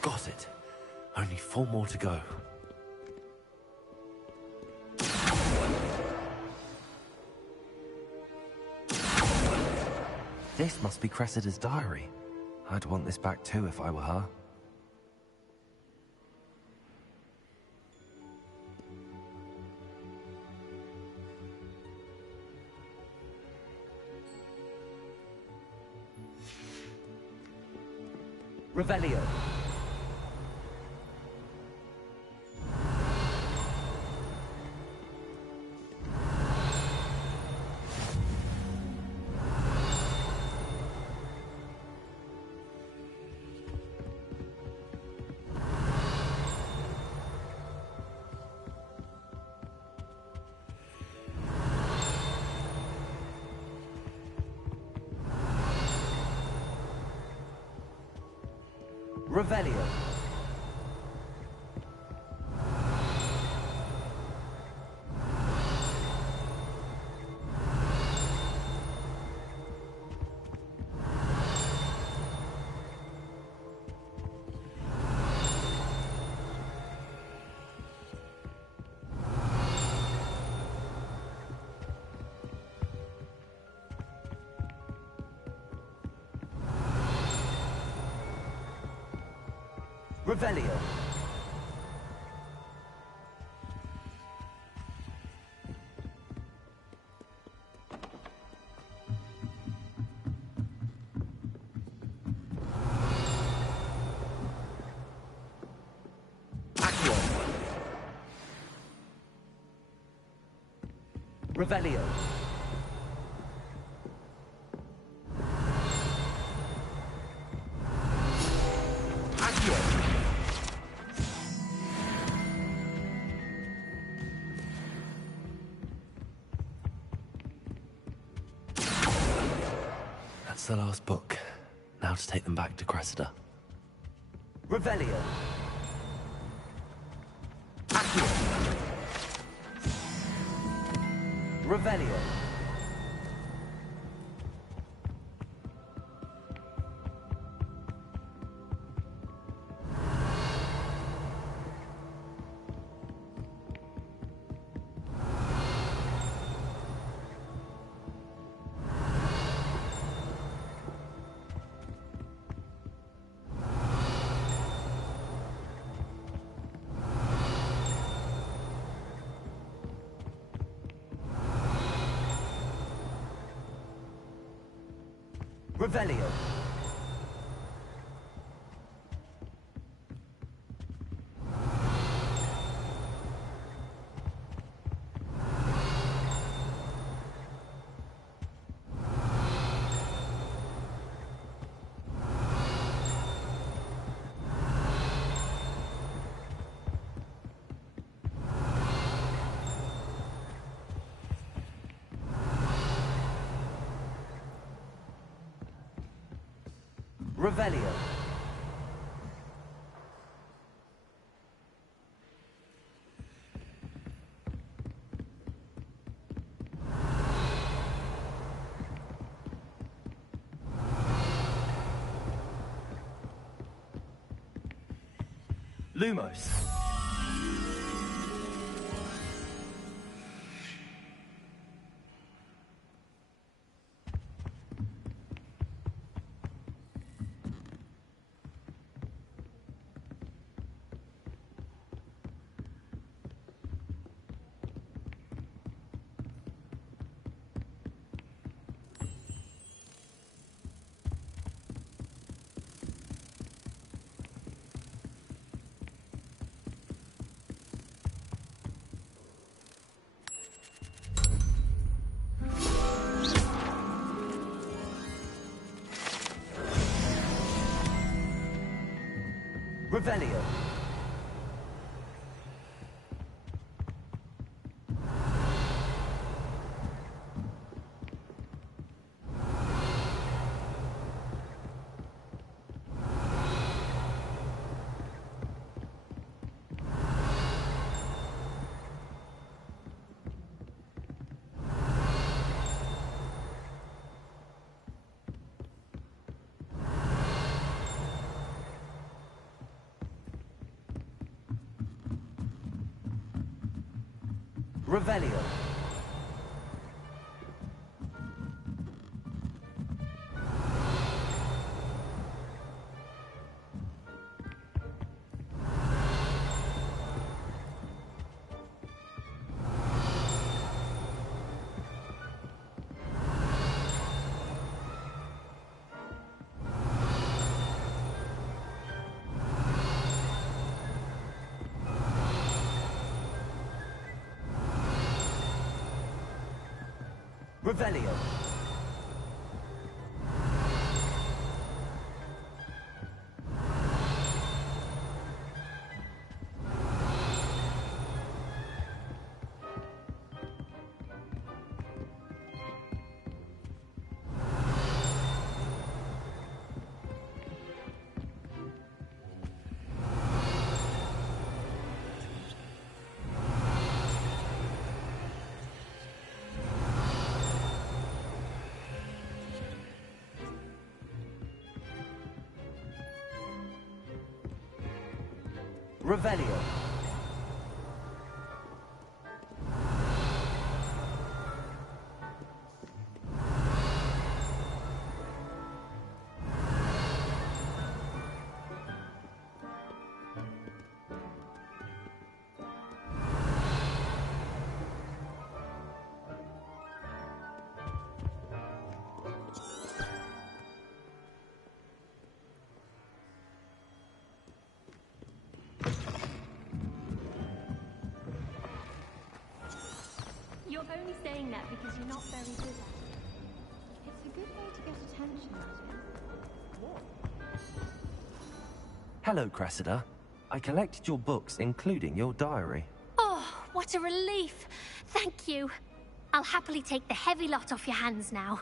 Got it. Only 4 more to go. This must be Cressida's diary. I'd want this back too if I were her. Revelio. Revelio. Revelio. Accio. Revelio. That's the last book. Now to take them back to Cressida. Revelio. Accio. Revelio. Revelio. Revelio. Lumos. Revelio. Revelio. Revelio. Revelio. You're only saying that because you're not very good at it. It's a good way to get attention, What? Hello, Cressida. I collected your books, including your diary. Oh, what a relief. Thank you. I'll happily take the heavy lot off your hands now.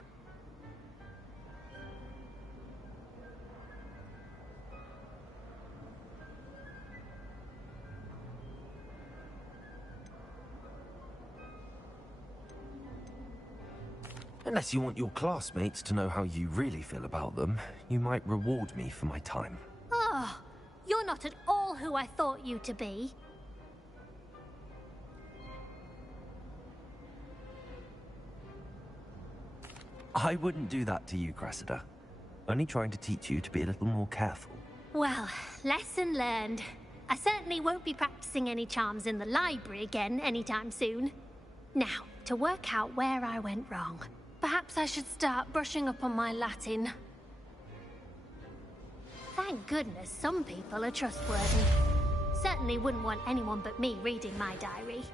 Unless you want your classmates to know how you really feel about them, you might reward me for my time. Oh, you're not at all who I thought you to be. I wouldn't do that to you, Cressida. Only trying to teach you to be a little more careful. Well, lesson learned. I certainly won't be practicing any charms in the library again anytime soon. Now, to work out where I went wrong. Perhaps I should start brushing up on my Latin. Thank goodness some people are trustworthy. Certainly wouldn't want anyone but me reading my diary.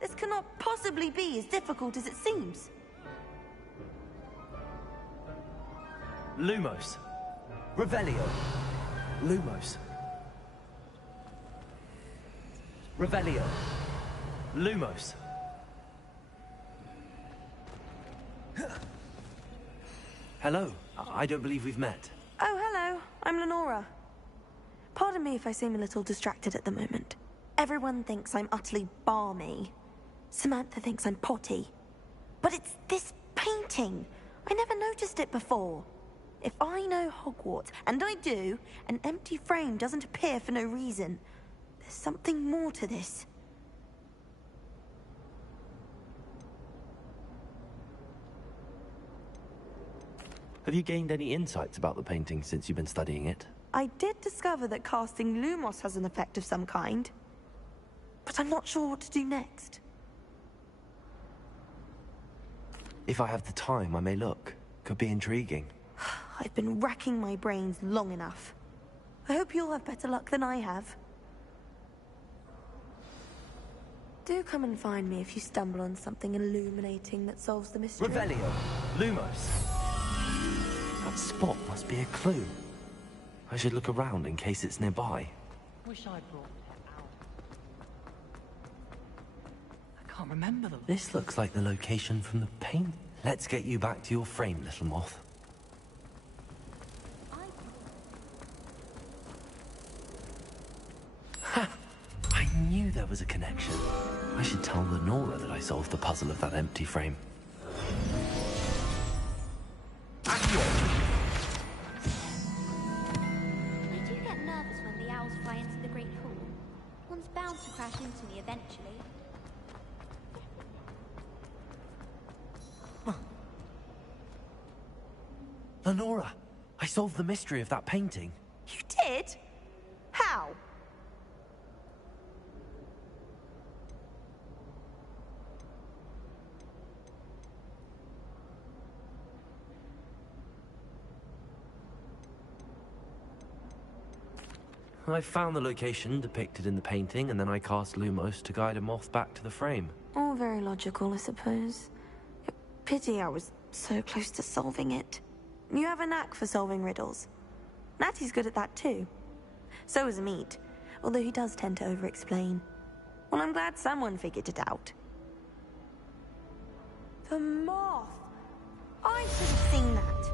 This cannot possibly be as difficult as it seems. Lumos. Revelio. Lumos. Revelio. Lumos. Hello. I don't believe we've met. Oh, hello. I'm Lenora. Pardon me if I seem a little distracted at the moment. Everyone thinks I'm utterly balmy. Samantha thinks I'm potty. But it's this painting. I never noticed it before. If I know Hogwarts, and I do, an empty frame doesn't appear for no reason. There's something more to this. Have you gained any insights about the painting since you've been studying it? I did discover that casting Lumos has an effect of some kind. But I'm not sure what to do next. If I have the time, I may look. Could be intriguing. I've been racking my brains long enough. I hope you'll have better luck than I have. Do come and find me if you stumble on something illuminating that solves the mystery. Revelio. Lumos. That spot must be a clue. I should look around in case it's nearby. Wish I brought it out. I can't remember them. This looks like the location from the paint. Let's get you back to your frame, little moth. Ha! I knew there was a connection. I should tell Lenora that I solved the puzzle of that empty frame. I do get nervous when the owls fly into the Great Hall. One's bound to crash into me eventually. Lenora, I solved the mystery of that painting. You did? How? I found the location depicted in the painting, and then I cast Lumos to guide a moth back to the frame. All very logical, I suppose. Pity I was so close to solving it. You have a knack for solving riddles. Natty's good at that too. So is Meat, although he does tend to over-explain. Well, I'm glad someone figured it out. The moth! I should have seen that.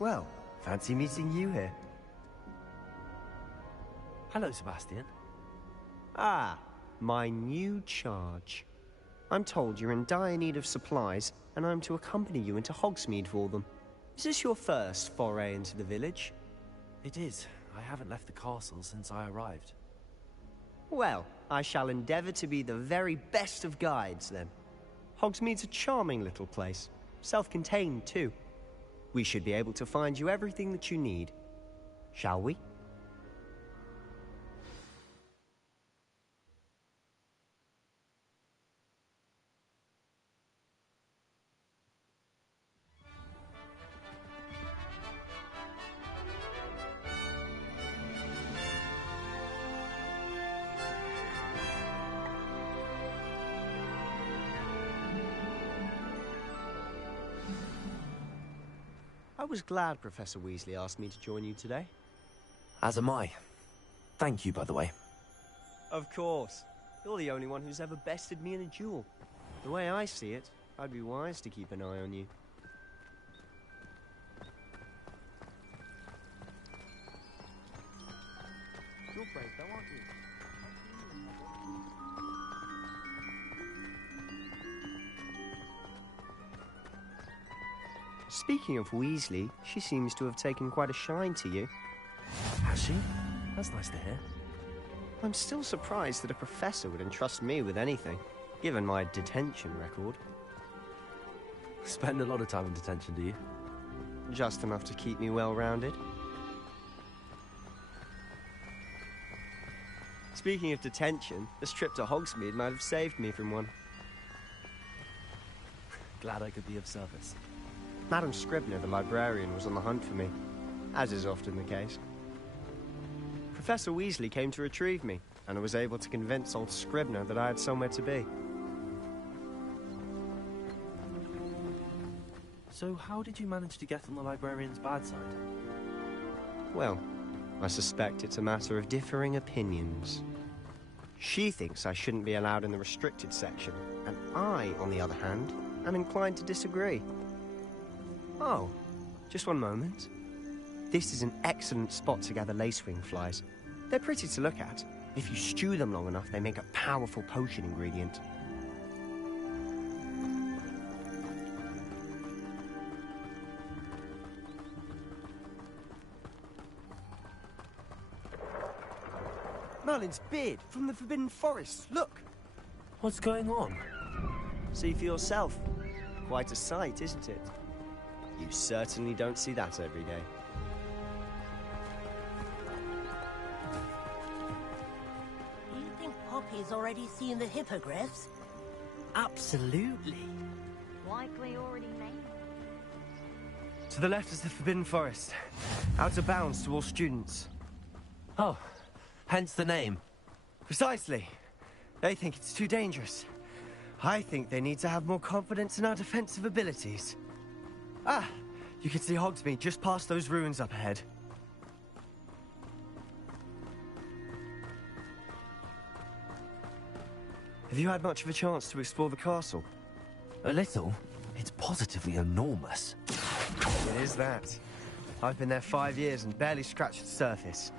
Well, fancy meeting you here. Hello, Sebastian. Ah, my new charge. I'm told you're in dire need of supplies, and I'm to accompany you into Hogsmeade for them. Is this your first foray into the village? It is. I haven't left the castle since I arrived. Well, I shall endeavour to be the very best of guides, then. Hogsmeade's a charming little place. Self-contained, too. We should be able to find you everything that you need. Shall we? I was glad Professor Weasley asked me to join you today. As am I. Thank you, by the way. Of course. You're the only one who's ever bested me in a duel. The way I see it, I'd be wise to keep an eye on you. You're brave though, aren't you? Speaking of Weasley, she seems to have taken quite a shine to you. Has she? That's nice to hear. I'm still surprised that a professor would entrust me with anything, given my detention record. Spend a lot of time in detention, do you? Just enough to keep me well-rounded. Speaking of detention, this trip to Hogsmeade might have saved me from one. Glad I could be of service. Madam Scribner, the librarian, was on the hunt for me, as is often the case. Professor Weasley came to retrieve me, and I was able to convince old Scribner that I had somewhere to be. So how did you manage to get on the librarian's bad side? Well, I suspect it's a matter of differing opinions. She thinks I shouldn't be allowed in the restricted section, and I, on the other hand, am inclined to disagree. Oh, just one moment. This is an excellent spot to gather lacewing flies. They're pretty to look at. If you stew them long enough, they make a powerful potion ingredient. Merlin's beard from the Forbidden Forest. Look! What's going on? See for yourself. Quite a sight, isn't it? You certainly don't see that every day. Do you think Poppy's already seen the hippogriffs? Absolutely. Likely already named. To the left is the Forbidden Forest. Out of bounds to all students. Oh, hence the name. Precisely. They think it's too dangerous. I think they need to have more confidence in our defensive abilities. Ah, you can see Hogsmeade just past those ruins up ahead. Have you had much of a chance to explore the castle? A little. It's positively enormous. It is that. I've been there 5 years and barely scratched the surface.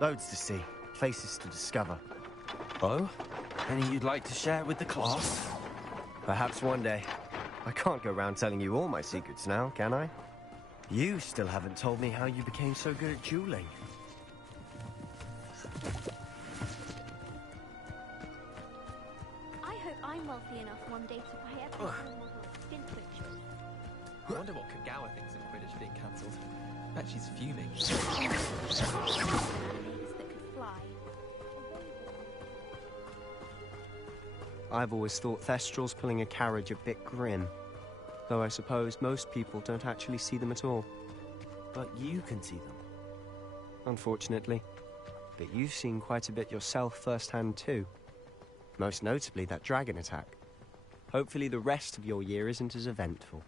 Loads to see, places to discover. Oh? Any you'd like to share with the class? Perhaps one day. I can't go around telling you all my secrets now, can I? You still haven't told me how you became so good at dueling. I hope I'm wealthy enough one day to buy every single model of skin pictures. I wonder what Kagawa thinks of Quidditch being cancelled. I bet she's fuming. Things that could fly. I've always thought Thestrals pulling a carriage a bit grim. Though I suppose most people don't actually see them at all. But you can see them. Unfortunately. But you've seen quite a bit yourself firsthand too. Most notably that dragon attack. Hopefully the rest of your year isn't as eventful.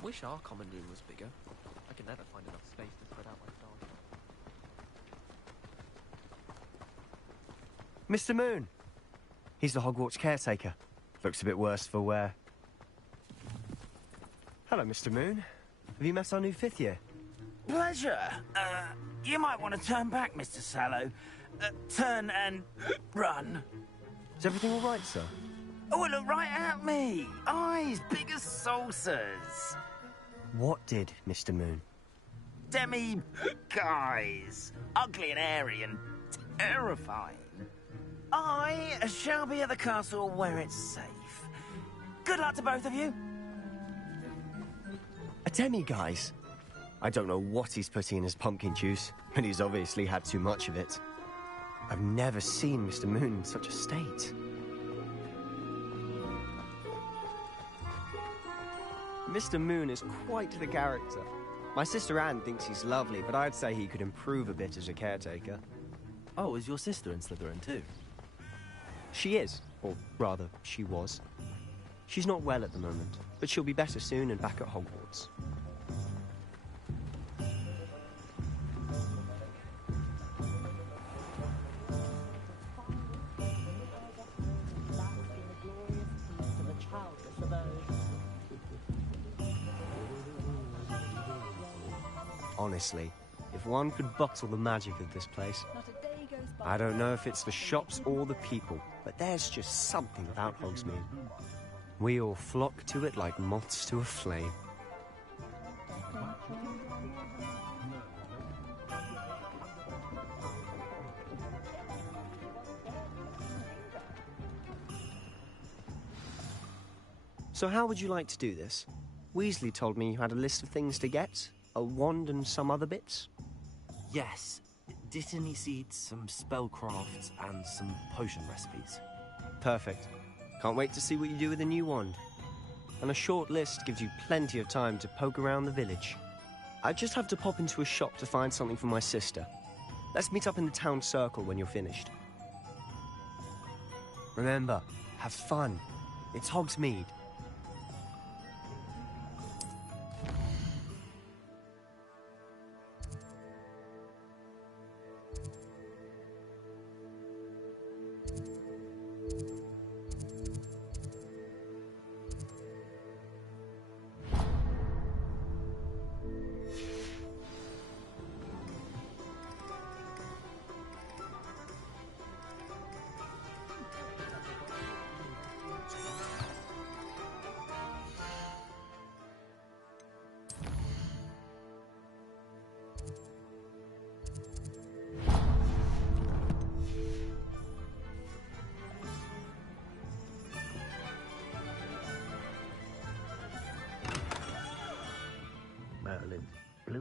Wish our common room was bigger. I can never find enough space to spread out my dog. Mr. Moon! He's the Hogwarts caretaker. Looks a bit worse for wear. Hello, Mr. Moon. Have you met our new 5th year? Pleasure. You might want to turn back, Mr. Sallow. Turn and run. Is everything all right, sir? Oh, look right at me. Eyes big as saucers. What did, Mr. Moon? Demi guys. Ugly and airy and terrifying. I shall be at the castle where it's safe. Good luck to both of you. A demi-guise? I don't know what he's putting in his pumpkin juice, but he's obviously had too much of it. I've never seen Mr. Moon in such a state. Mr. Moon is quite the character. My sister Anne thinks he's lovely, but I'd say he could improve a bit as a caretaker. Oh, is your sister in Slytherin too? She is, or rather, she was. She's not well at the moment, but she'll be better soon and back at Hogwarts. Honestly, if one could bottle the magic of this place, I don't know if it's the shops or the people, but there's just something about Hogsmeade. We all flock to it like moths to a flame. So how would you like to do this? Weasley told me you had a list of things to get, a wand and some other bits. Yes. Didn't he seed some spellcrafts and some potion recipes? Perfect. Can't wait to see what you do with the new wand. And a short list gives you plenty of time to poke around the village. I just have to pop into a shop to find something for my sister. Let's meet up in the town circle when you're finished. Remember, have fun. It's Hogsmeade.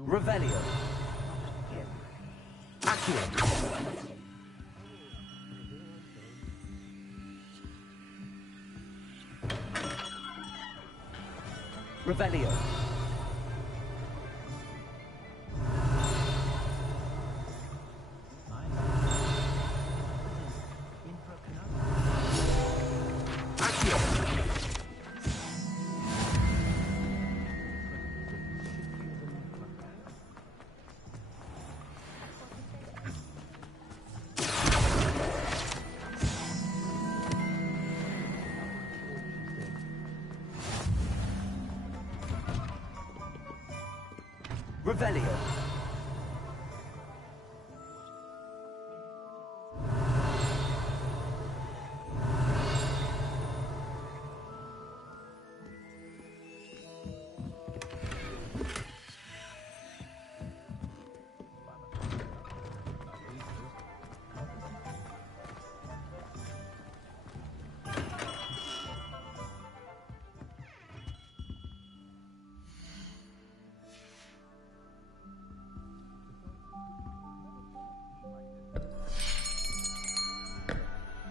Revelio. Accio. Revelio. Revelio.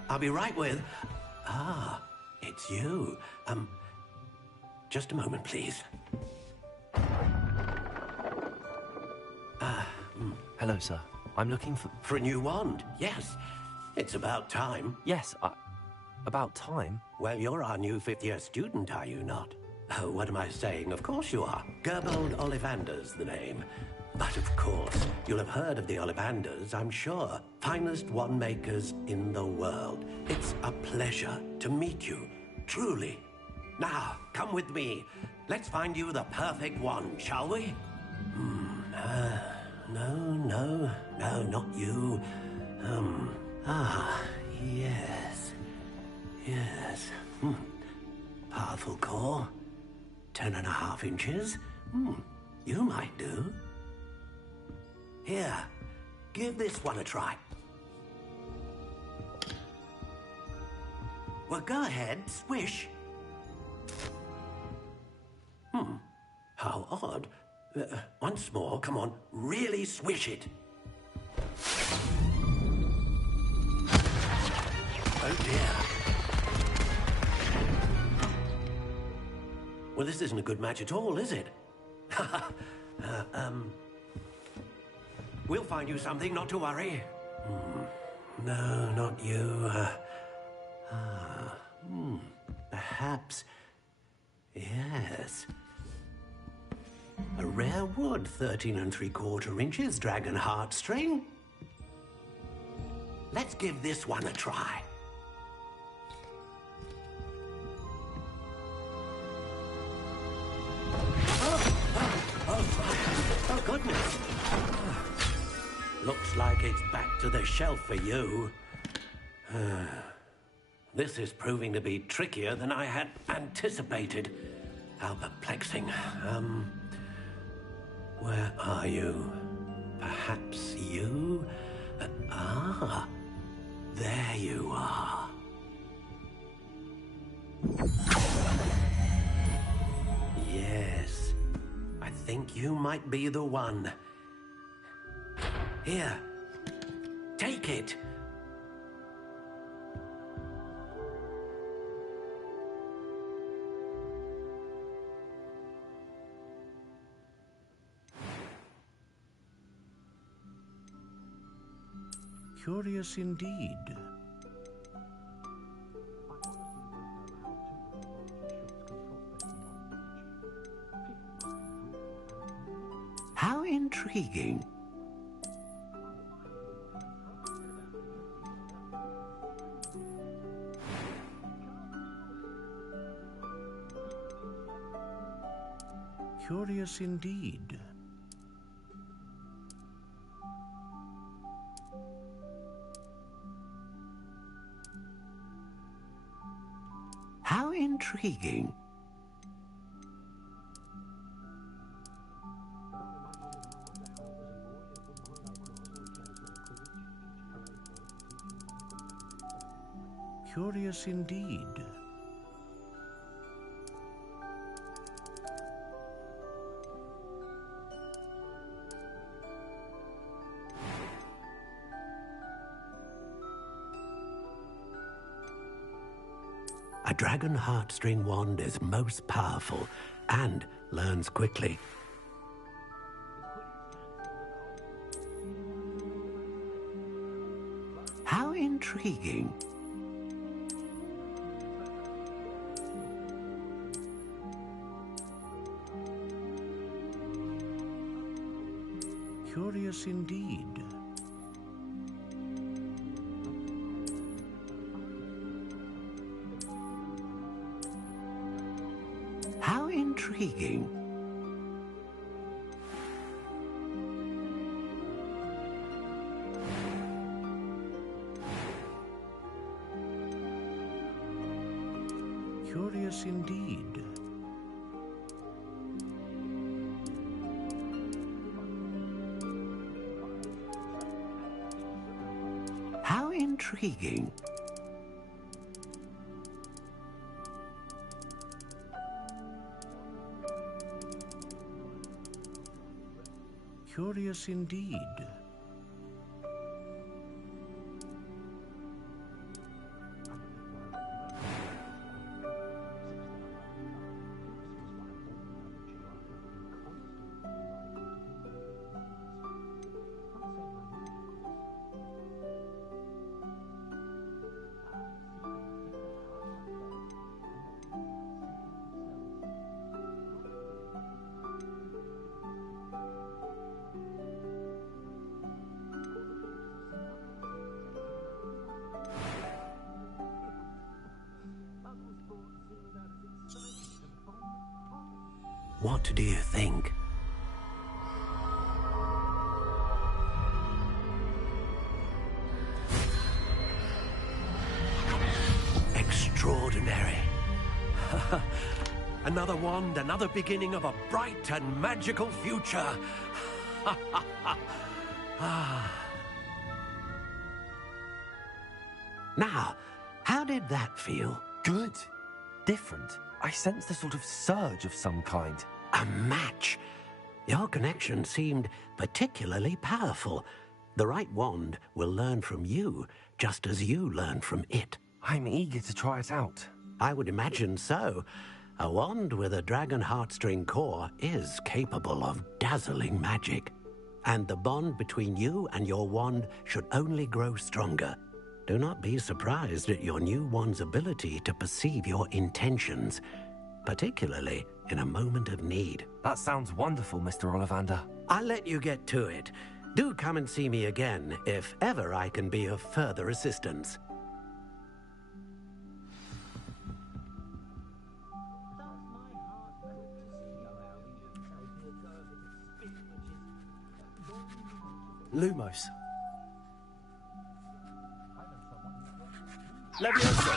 I'll be right with... Ah, it's you. Just a moment, please. Hello, sir. I'm looking for... For a new wand, yes. It's about time. Yes, about time? Well, you're our new fifth-year student, are you not? Oh, what am I saying? Of course you are. Gerbold Ollivander's the name. But of course, you'll have heard of the Ollivanders, I'm sure. Finest wand makers in the world. It's a pleasure to meet you, truly. Now, come with me. Let's find you the perfect wand, shall we? No, not you. Yes. Powerful core. 10.5 inches. You might do. Here, give this one a try. Well, go ahead, swish. How odd. Once more, come on, really swish it. Oh dear. Well, this isn't a good match at all, is it? We'll find you something, not to worry. No, not you. Perhaps... Yes. A rare wood, 13 3/4 inches, dragon heartstring. Let's give this one a try. Oh, goodness. Looks like it's back to the shelf for you. This is proving to be trickier than I had anticipated. How perplexing. Where are you? Perhaps you? There you are. think you might be the one. Here, take it. Curious indeed. How intriguing. Curious indeed. How intriguing. Curious indeed. A dragon heartstring wand is most powerful and learns quickly. How intriguing. Curious indeed. How intriguing. Curious indeed. How intriguing. Curious indeed. What do you think? Extraordinary. Another wand, another beginning of a bright and magical future. Now, how did that feel? Good. Different. I sensed a sort of surge of some kind. A match. Your connection seemed particularly powerful. The right wand will learn from you, just as you learn from it. I'm eager to try it out. I would imagine so. A wand with a dragon heartstring core is capable of dazzling magic. And the bond between you and your wand should only grow stronger. Do not be surprised at your new wand's ability to perceive your intentions, particularly in a moment of need. That sounds wonderful, Mr. Ollivander. I'll let you get to it. Do come and see me again if ever I can be of further assistance. Lumos. Leviosa.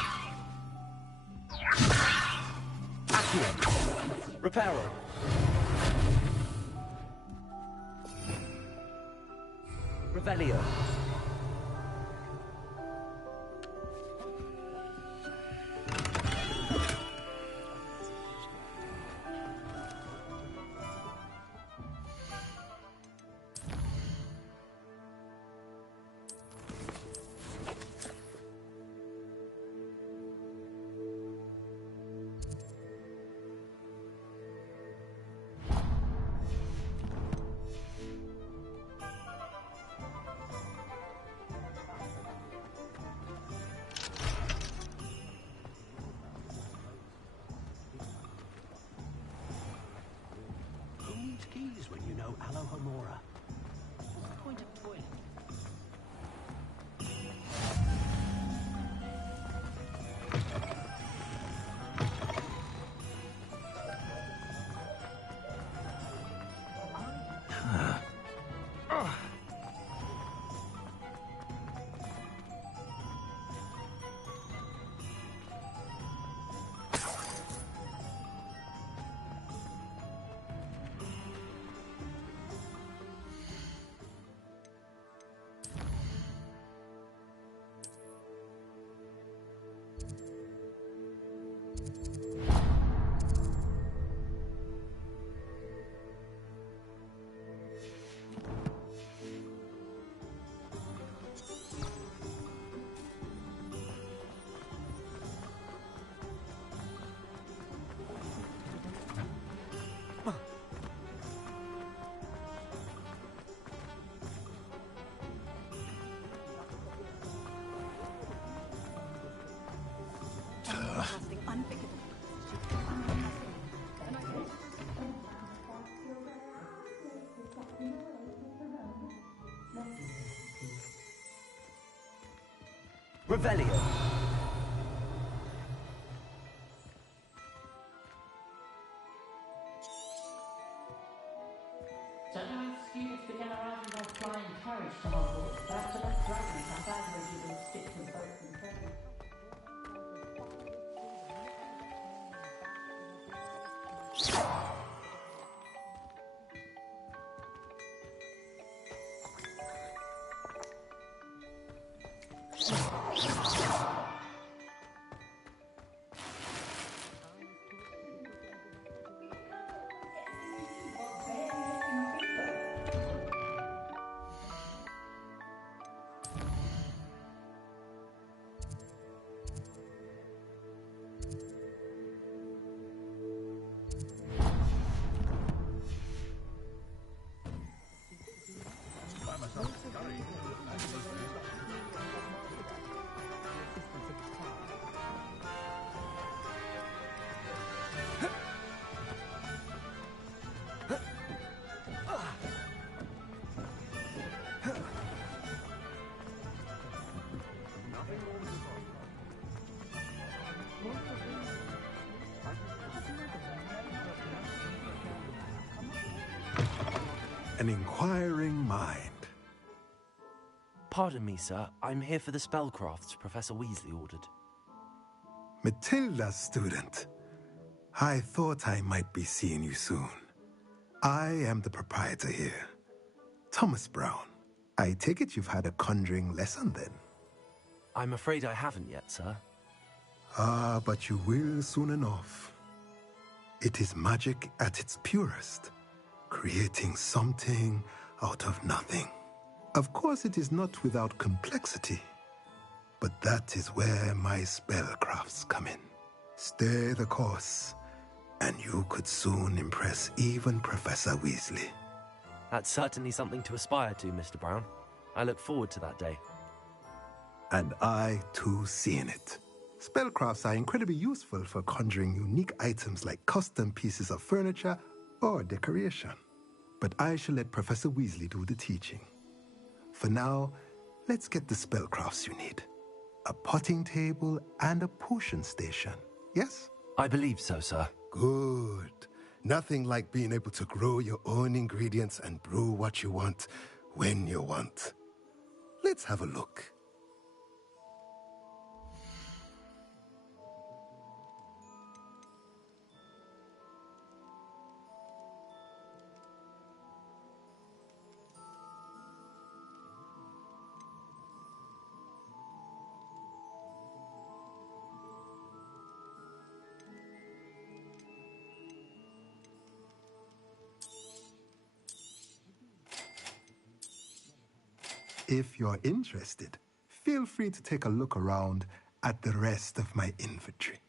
Accio. Reparo. Revelio. Revelio. Sometimes students begin arriving by flying carriage to Howarts, but after that dragon comes out of it using sticks and boats and trains. An inquiring mind. Pardon me, sir. I'm here for the spellcrafts Professor Weasley ordered. Matilda's student. I thought I might be seeing you soon. I am the proprietor here, Thomas Brown. I take it you've had a conjuring lesson then? I'm afraid I haven't yet, sir. Ah, but you will soon enough. It is magic at its purest, creating something out of nothing. Of course, it is not without complexity, but that is where my spellcrafts come in. Stay the course, and you could soon impress even Professor Weasley. That's certainly something to aspire to, Mr. Brown. I look forward to that day. And I, too, see in it. Spellcrafts are incredibly useful for conjuring unique items like custom pieces of furniture or decoration. But I shall let Professor Weasley do the teaching. For now, let's get the spellcrafts you need. A potting table and a potion station, yes? I believe so, sir. Good. Nothing like being able to grow your own ingredients and brew what you want when you want. Let's have a look. If you're interested, feel free to take a look around at the rest of my inventory.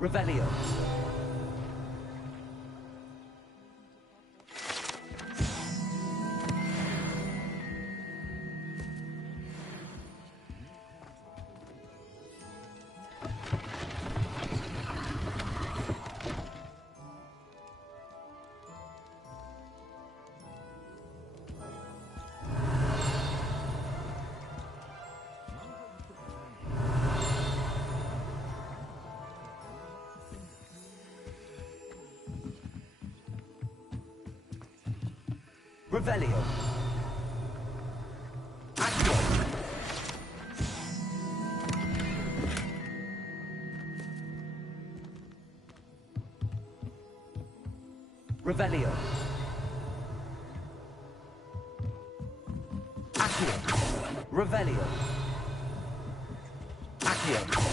Revelio. Revelio. Accio. Revelio. Accio. Revelio. Accio.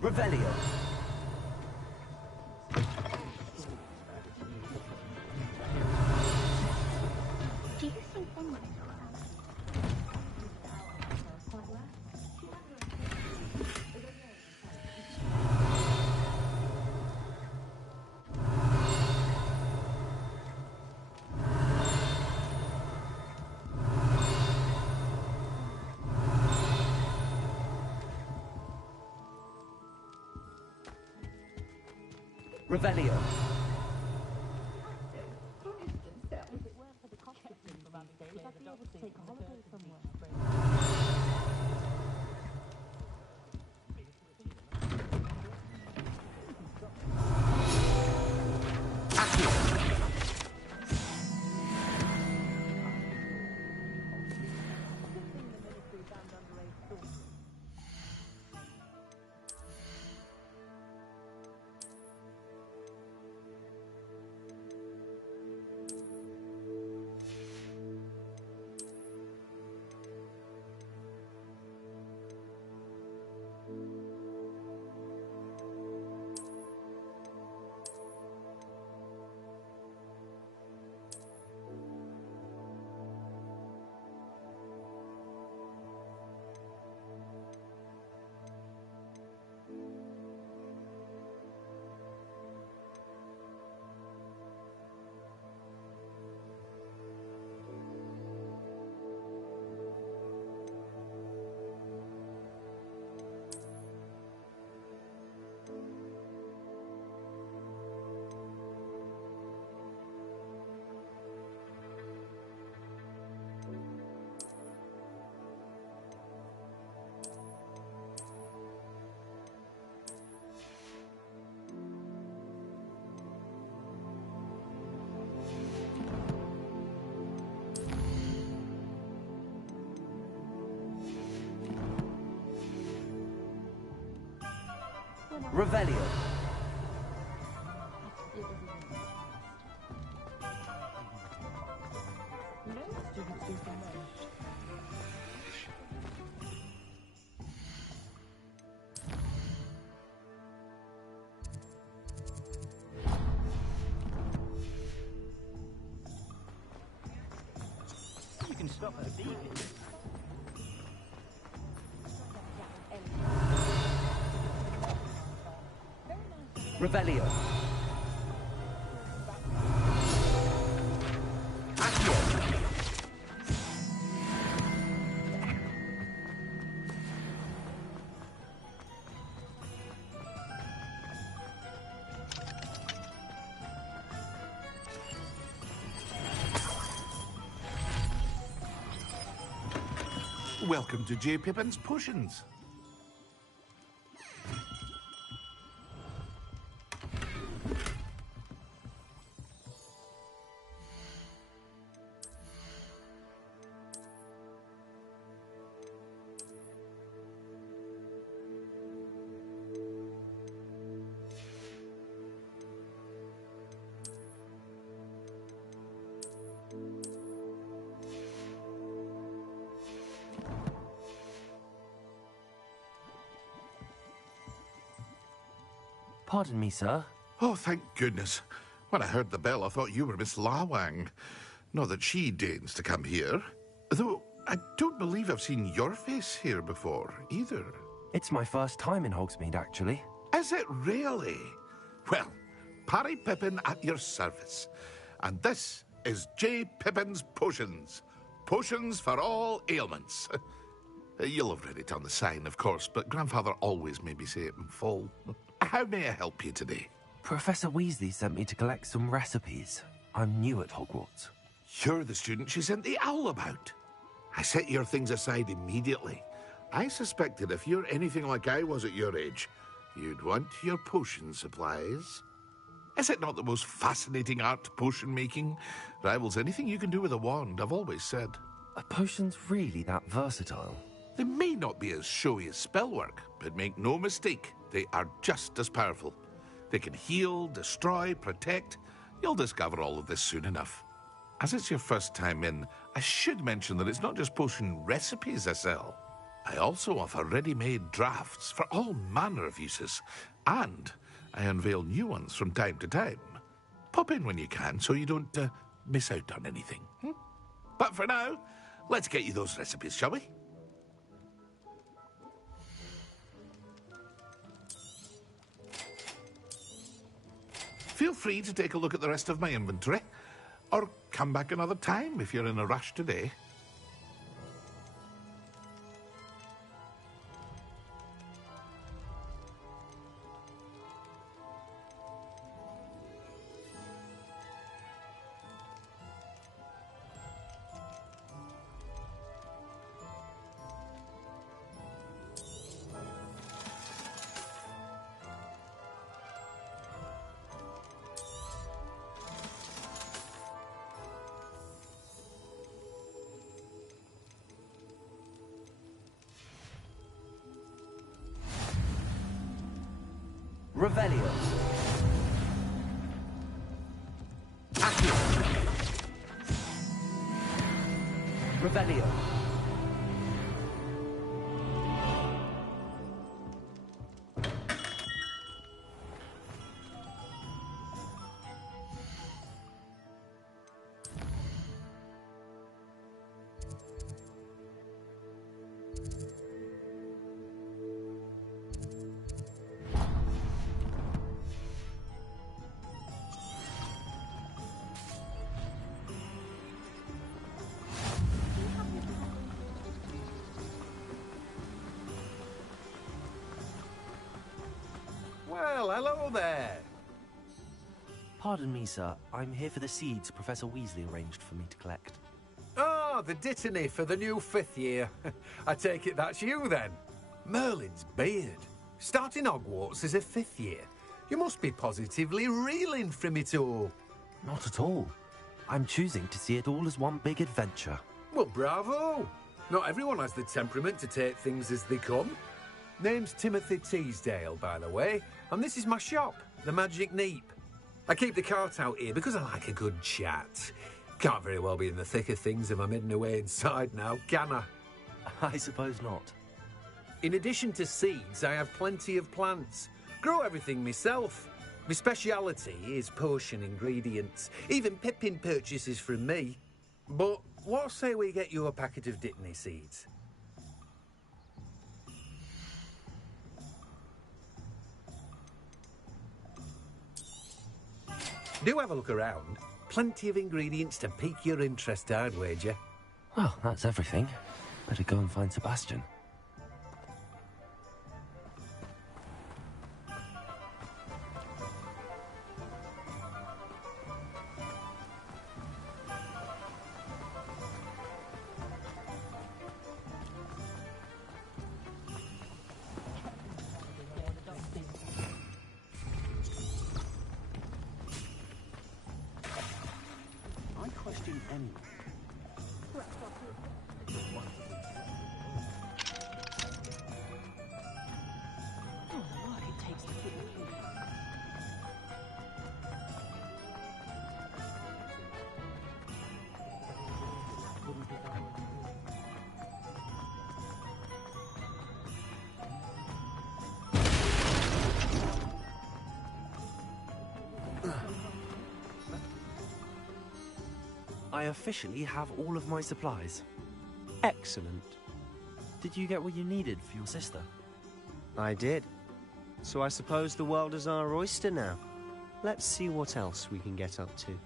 Revelio. Revelio. Revelio. You can stop her thieving. Revelio. Accio. Welcome to J. Pippin's Potions. Pardon me, sir. Oh, thank goodness. When I heard the bell, I thought you were Miss Lawang. Not that she deigns to come here. Though I don't believe I've seen your face here before, either. It's my first time in Hogsmeade, actually. Is it really? Well, Parry Pippin at your service. And this is J. Pippin's Potions. Potions for all ailments. You'll have read it on the sign, of course, but Grandfather always made me say it in full. How may I help you today? Professor Weasley sent me to collect some recipes. I'm new at Hogwarts. You're the student she sent the owl about. I set your things aside immediately. I suspected if you're anything like I was at your age, you'd want your potion supplies. Is it not the most fascinating art, potion making? Rivals anything you can do with a wand, I've always said. Are potions really that versatile? They may not be as showy as spellwork, but make no mistake, they are just as powerful. They can heal, destroy, protect. You'll discover all of this soon enough. As it's your first time in, I should mention that it's not just potion recipes I sell. I also offer ready-made drafts for all manner of uses, and I unveil new ones from time to time. Pop in when you can so you don't miss out on anything. But for now, let's get you those recipes, shall we? Feel free to take a look at the rest of my inventory, or come back another time if you're in a rush today. Revelio. Revelio. Well, hello there. Pardon me, sir. I'm here for the seeds Professor Weasley arranged for me to collect. Oh, the dittany for the new 5th year. I take it that's you, then. Merlin's beard. Starting Hogwarts as a 5th year. You must be positively reeling from it all. Not at all. I'm choosing to see it all as one big adventure. Well, bravo. Not everyone has the temperament to take things as they come. Name's Timothy Teasdale, by the way, and this is my shop, the Magic Neep. I keep the cart out here because I like a good chat. Can't very well be in the thick of things if I'm hidden away inside now, can I? I suppose not. In addition to seeds, I have plenty of plants. Grow everything myself. My speciality is potion ingredients. Even Pippin purchases from me. But what say we get you a packet of dittany seeds? Do have a look around. Plenty of ingredients to pique your interest, I'd wager. Well, that's everything. Better go and find Sebastian. I officially have all of my supplies. Excellent. Did you get what you needed for your sister? I did. So I suppose the world is our oyster now. Let's see what else we can get up to.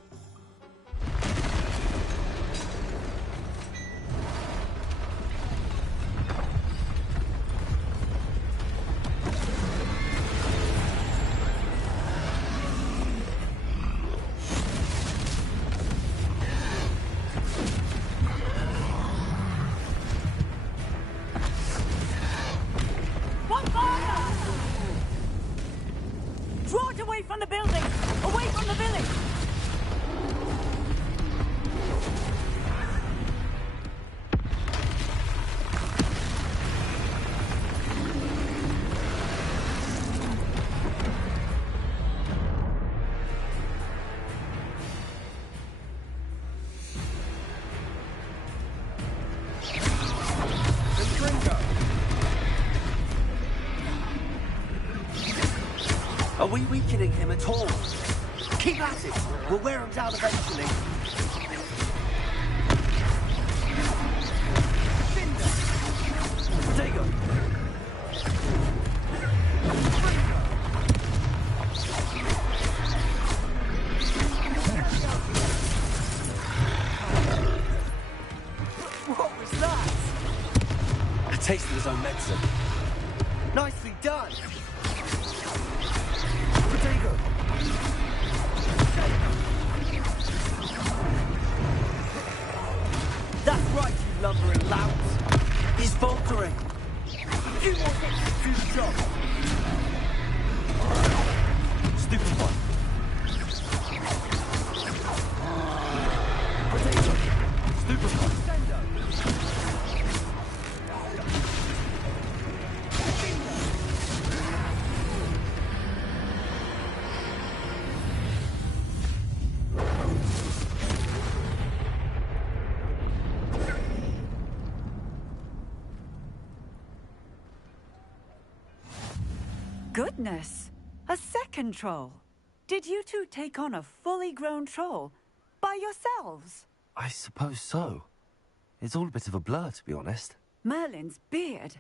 Are we weakening him at all? Keep at it! We'll wear him down eventually. Potato! What was that? A taste of his own medicine. Nicely done! That's right, you lumbering louts. He's faltering. A few more hits to do the job. Stupid one. Potato. Stupid one. Goodness! A second troll! Did you two take on a fully grown troll? By yourselves? I suppose so. It's all a bit of a blur, to be honest. Merlin's beard.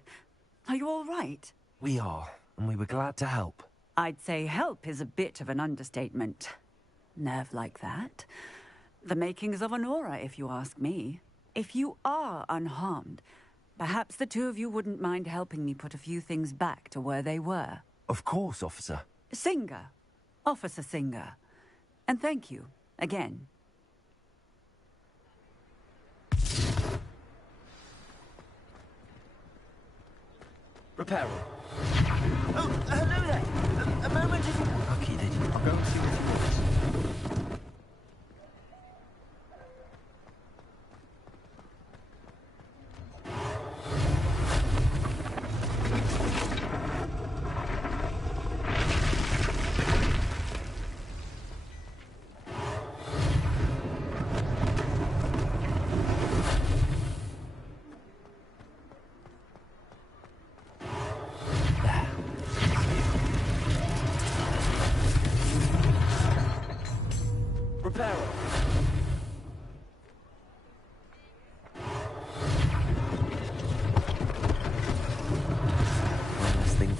Are you all right? We are, and we were glad to help. I'd say help is a bit of an understatement. Nerve like that. The makings of an aura, if you ask me. If you are unharmed, perhaps the two of you wouldn't mind helping me put a few things back to where they were. Of course, officer. Singer. Officer Singer. And thank you, again. Reparo. Oh, hello there. A moment if you... Lucky they didn't. I'll go and see what he wants.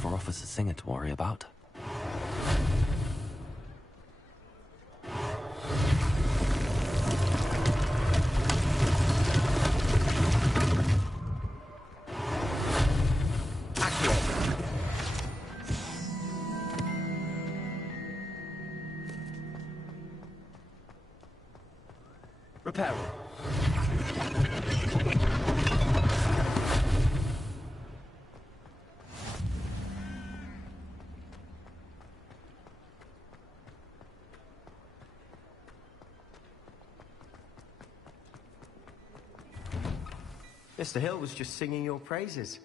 Officer Singer to worry about. Reparo. Mr. Hill was just singing your praises.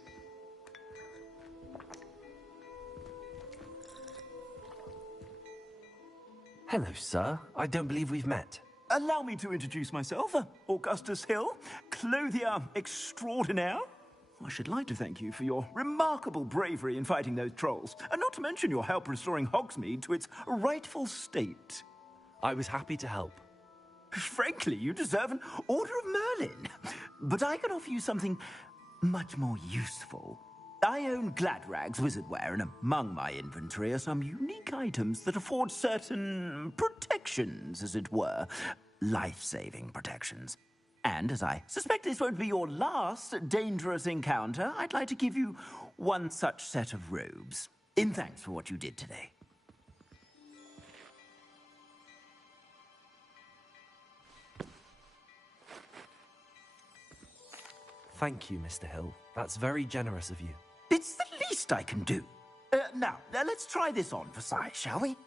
Hello, sir. I don't believe we've met. Allow me to introduce myself, Augustus Hill, clothier extraordinaire. I should like to thank you for your remarkable bravery in fighting those trolls, and not to mention your help restoring Hogsmeade to its rightful state. I was happy to help. Frankly, you deserve an Order of Merlin. But I can offer you something much more useful. I own Gladrag's wizardware, and among my inventory are some unique items that afford certain protections, as it were. Life-saving protections. And as I suspect this won't be your last dangerous encounter, I'd like to give you one such set of robes, in thanks for what you did today. Thank you, Mr. Hill. That's very generous of you. It's the least I can do. Now, let's try this on for size, shall we?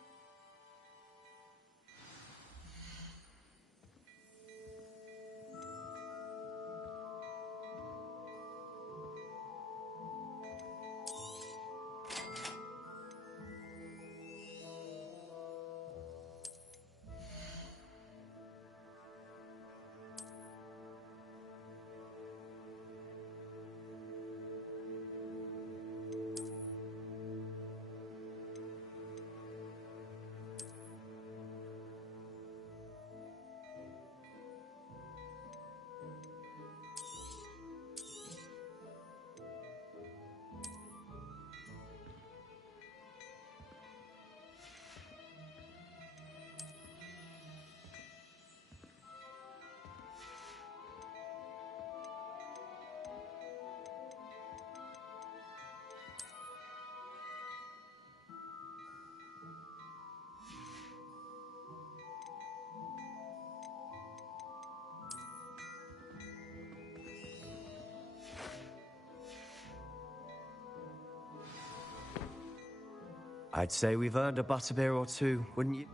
I'd say we've earned a butterbeer or two, wouldn't you?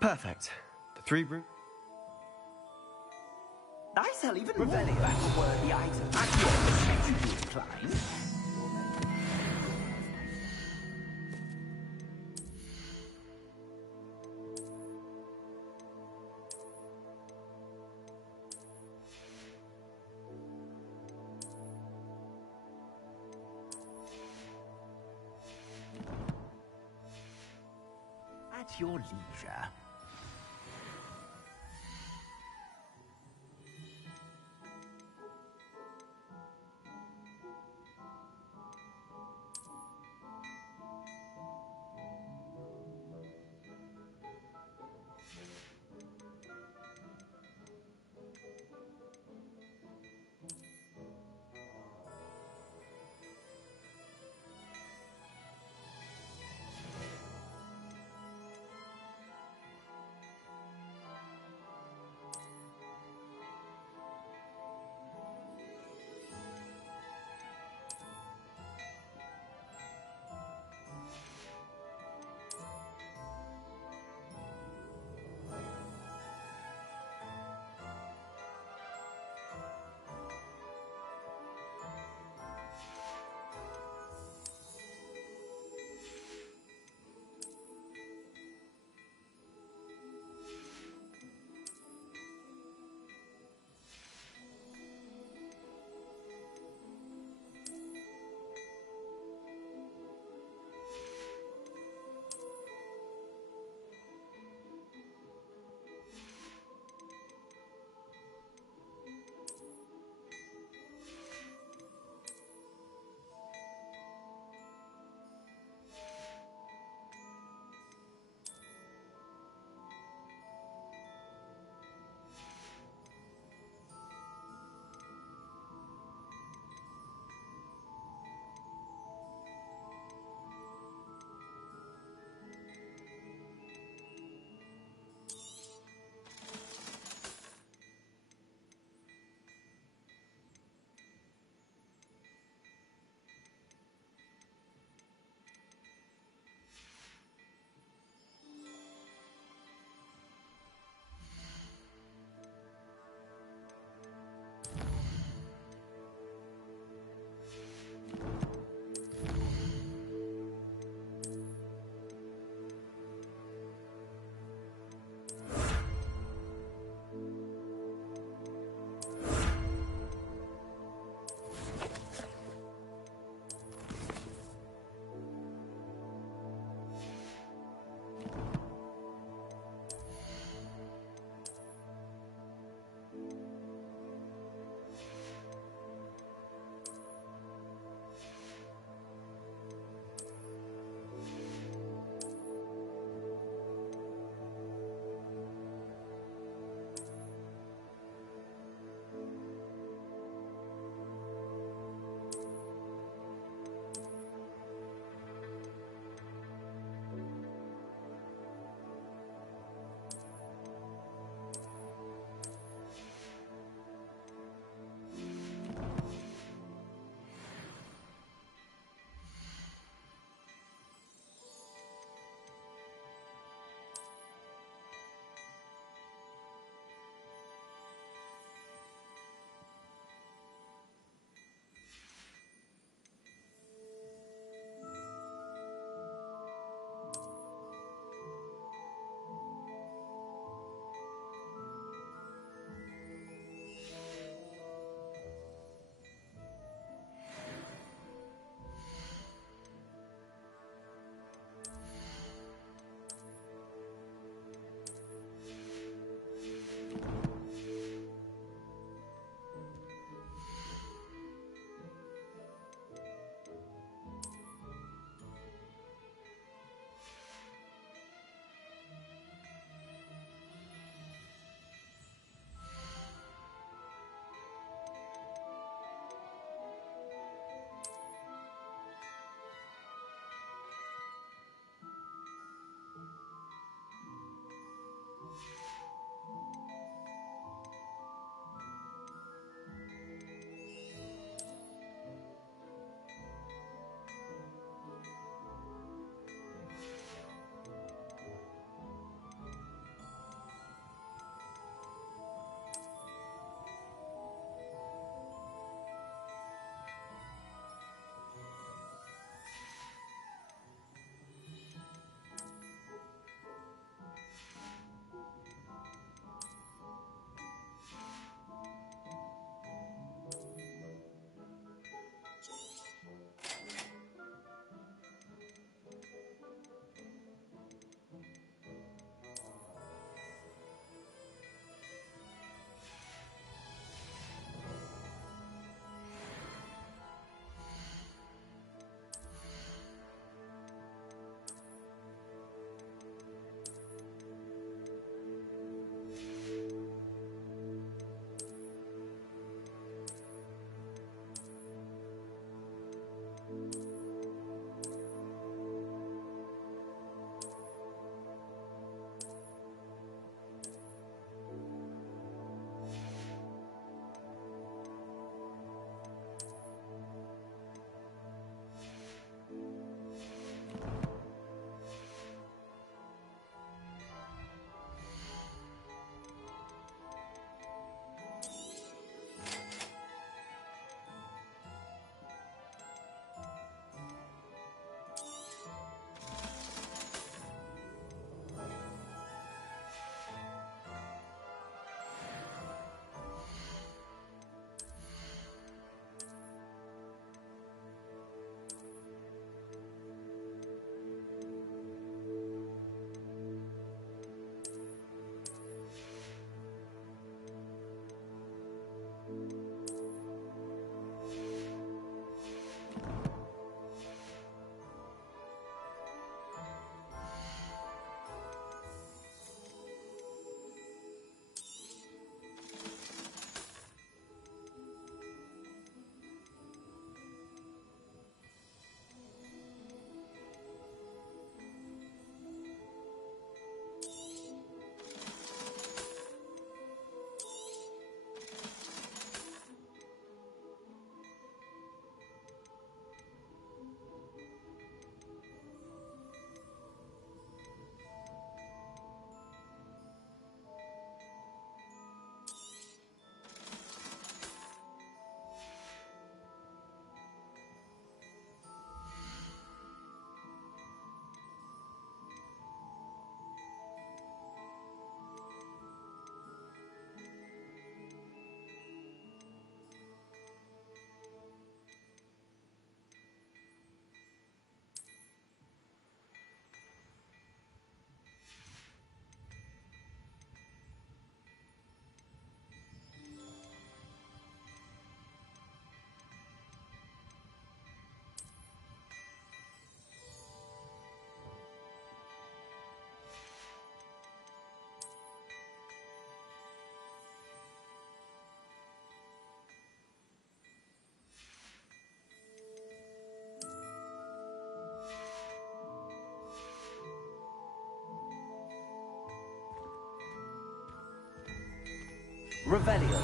Perfect. The 3 brew. I sell even more battle-worthy items at your percentage, Klein. At your leisure. Revelio.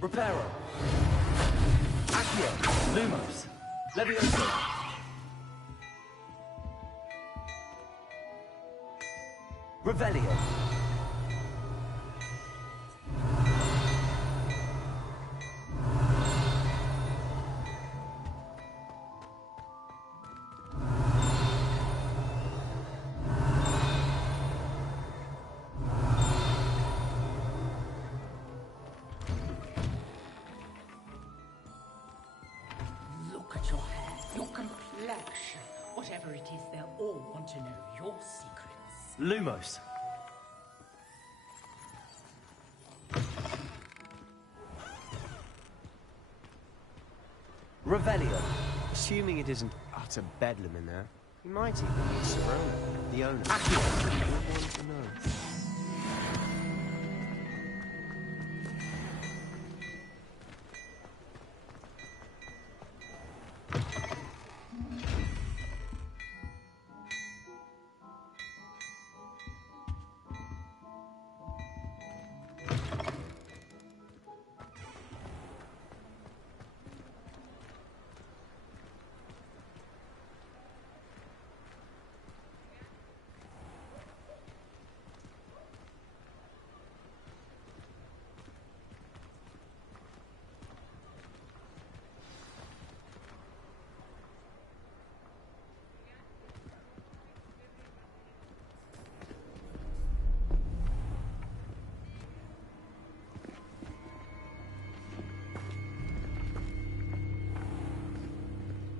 Reparo. Accio. Lumos. Levioso. Revelio. Look at your hair, your complexion. Whatever it is, they'll all want to know your secrets. Lumos. Revelio. Assuming it isn't utter bedlam in there, you might even meet Serona, the owner. Accio. You'll want to know.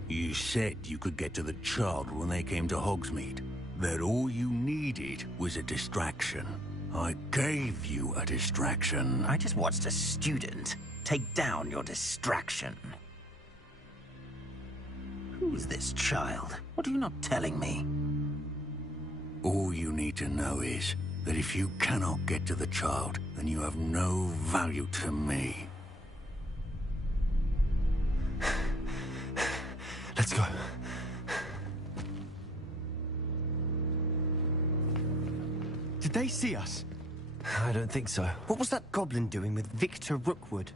You said you could get to the child when they came to Hogsmeade. That all you needed was a distraction. I gave you a distraction. I just watched a student take down your distraction. Who's this child? What are you not telling me? All you need to know is that if you cannot get to the child, then you have no value to me. Let's go. Did they see us? I don't think so. What was that goblin doing with Victor Rookwood?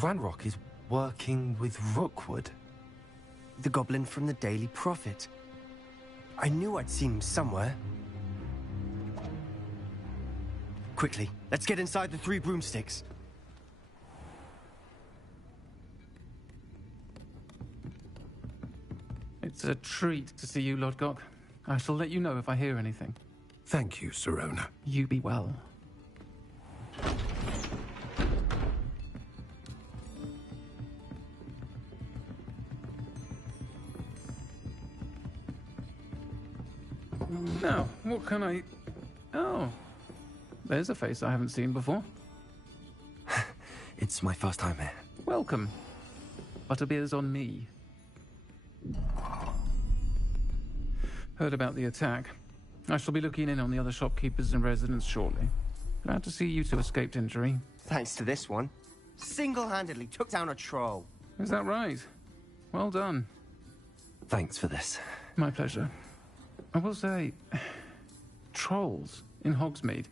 Ranrock is working with Rookwood. The goblin from the Daily Prophet. I knew I'd seen him somewhere. Quickly, let's get inside the 3 broomsticks. It's a treat to see you, Lodgok. I shall let you know if I hear anything. Thank you, Serona. You be well. Now, what can I... Oh, there's a face I haven't seen before. It's my first time here. Welcome. Butterbeer's on me. Heard about the attack. I shall be looking in on the other shopkeepers and residents shortly. Glad to see you two escaped injury. Thanks to this one. Single-handedly took down a troll. Is that right? Well done. Thanks for this. My pleasure. I will say, trolls in Hogsmeade.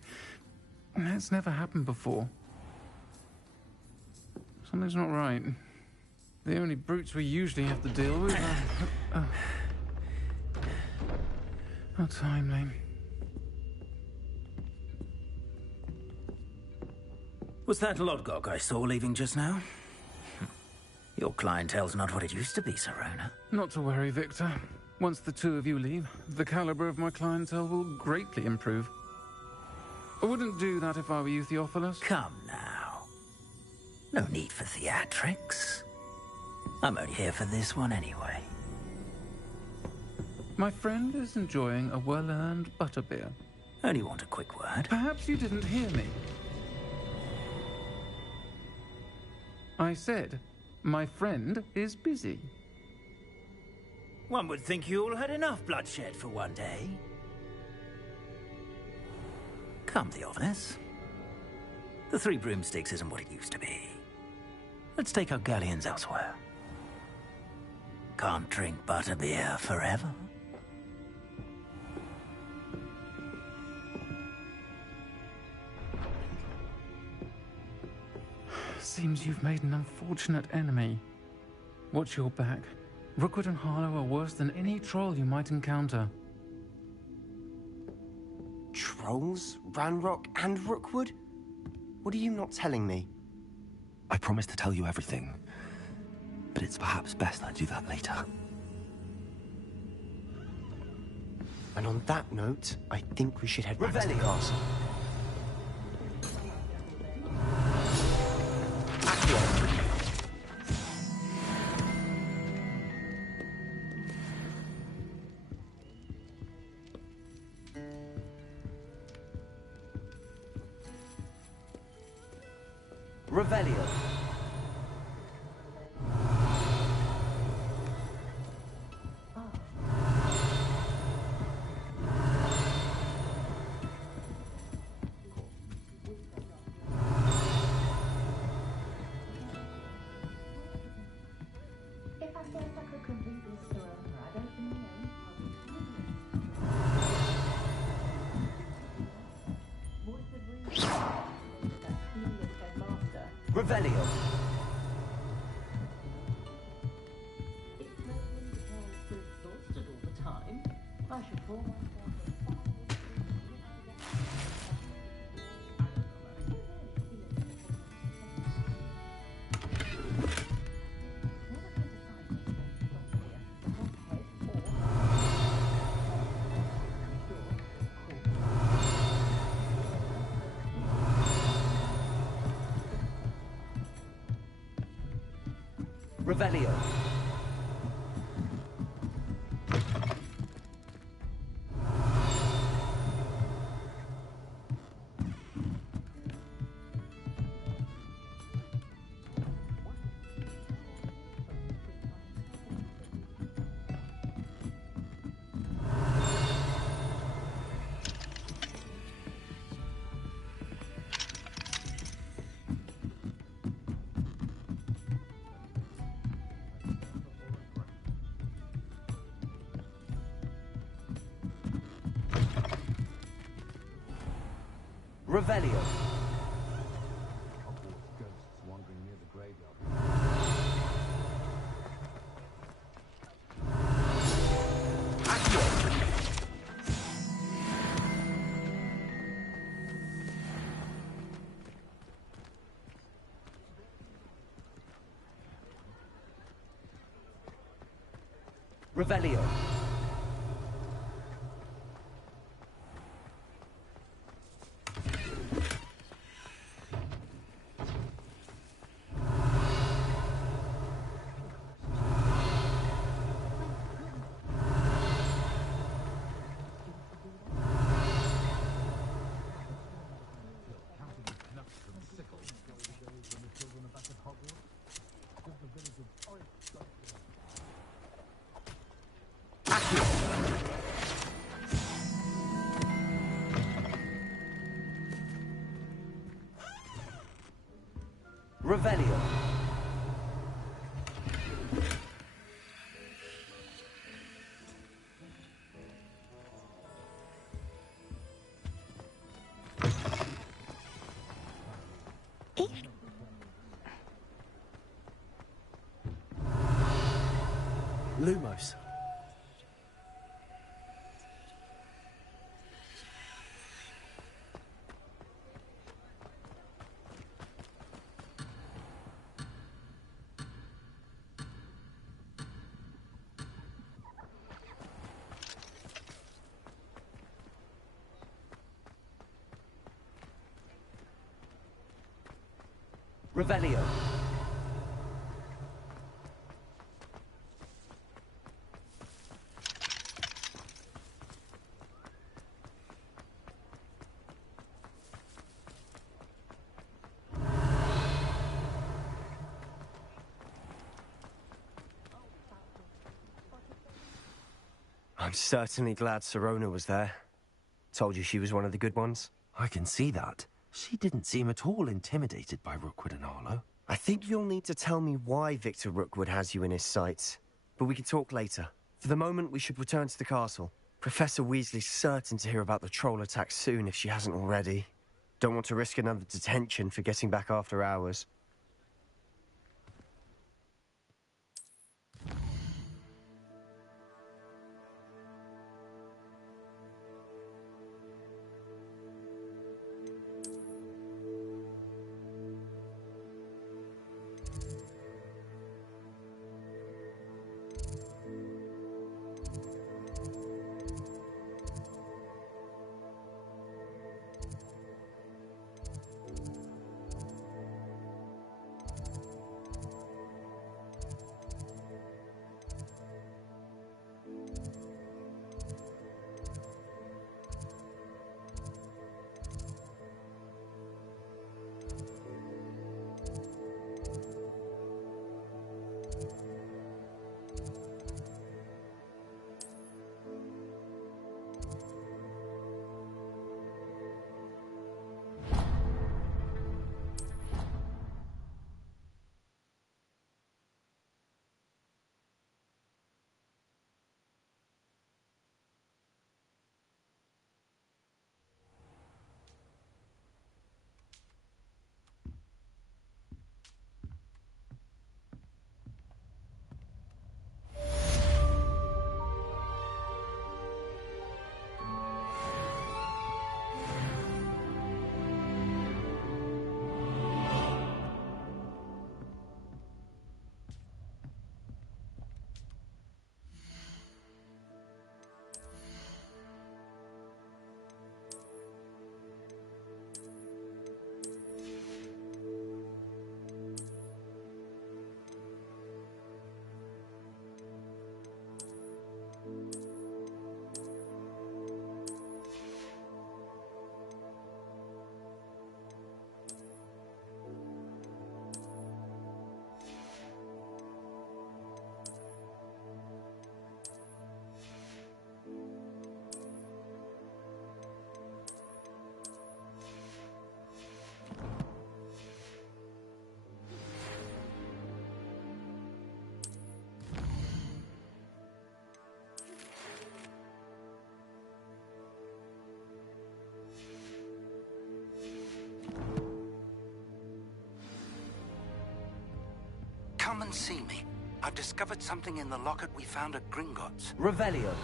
That's never happened before. Something's not right. The only brutes we usually have to deal with are... How timely. Was that Lodgok I saw leaving just now? Your clientele's not what it used to be, Serona. Not to worry, Victor. Once the two of you leave, the caliber of my clientele will greatly improve. I wouldn't do that if I were you, Theophilus. Come now. No need for theatrics. I'm only here for this one anyway. My friend is enjoying a well-earned butterbeer. Only want a quick word. Perhaps you didn't hear me. I said, my friend is busy. One would think you all had enough bloodshed for one day. Come to the office. The Three Broomsticks isn't what it used to be. Let's take our galleons elsewhere. Can't drink butterbeer forever. Seems you've made an unfortunate enemy. Watch your back. Rookwood and Harlow are worse than any troll you might encounter. Trolls? Ranrock and Rookwood? What are you not telling me? I promised to tell you everything, but it's perhaps best I do that later. And on that note, I think we should head back to the castle. Revelio. Revelio. Revelio. Revelio. Revelio. Revelio. Lumos. Revelio. I'm certainly glad Sirona was there. Told you she was one of the good ones. I can see that. She didn't seem at all intimidated by Rookwood and Arlo. I think you'll need to tell me why Victor Rookwood has you in his sights. But we can talk later. For the moment, we should return to the castle. Professor Weasley's certain to hear about the troll attack soon if she hasn't already. Don't want to risk another detention for getting back after hours. Come and see me. I've discovered something in the locket we found at Gringotts. Revelio.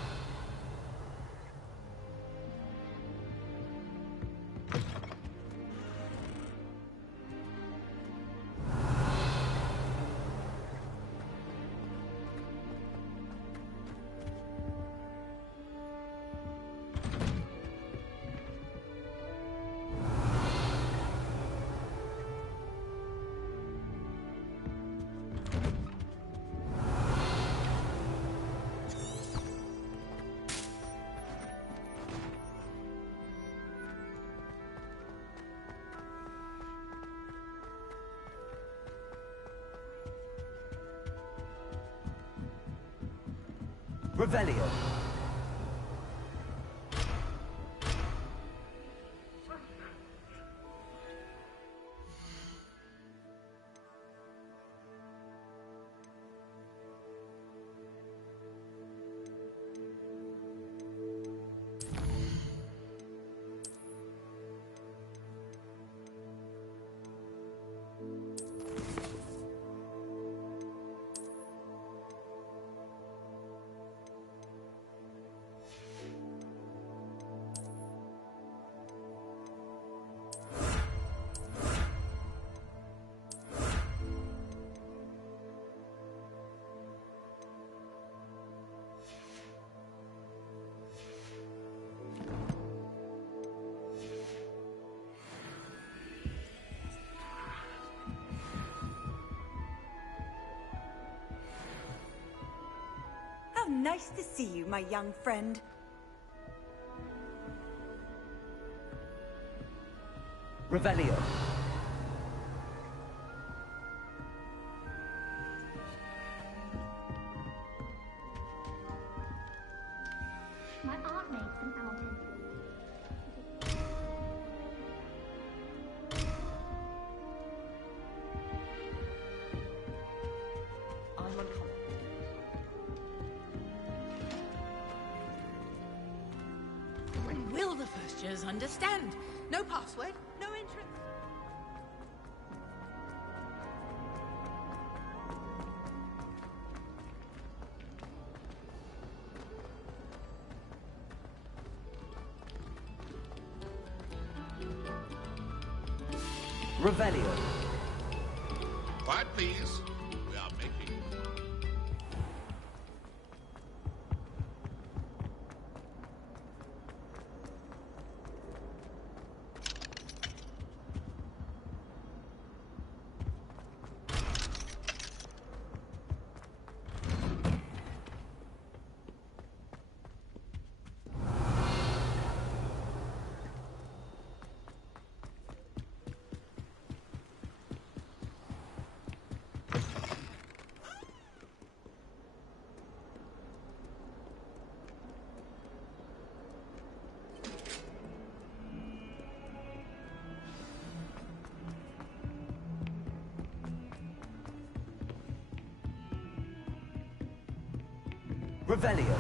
Revelio. How nice to see you, my young friend. Revelio. My aunt made some out creatures understand. No password, no entrance. Revelio. Quiet, please. We are making... Revelio.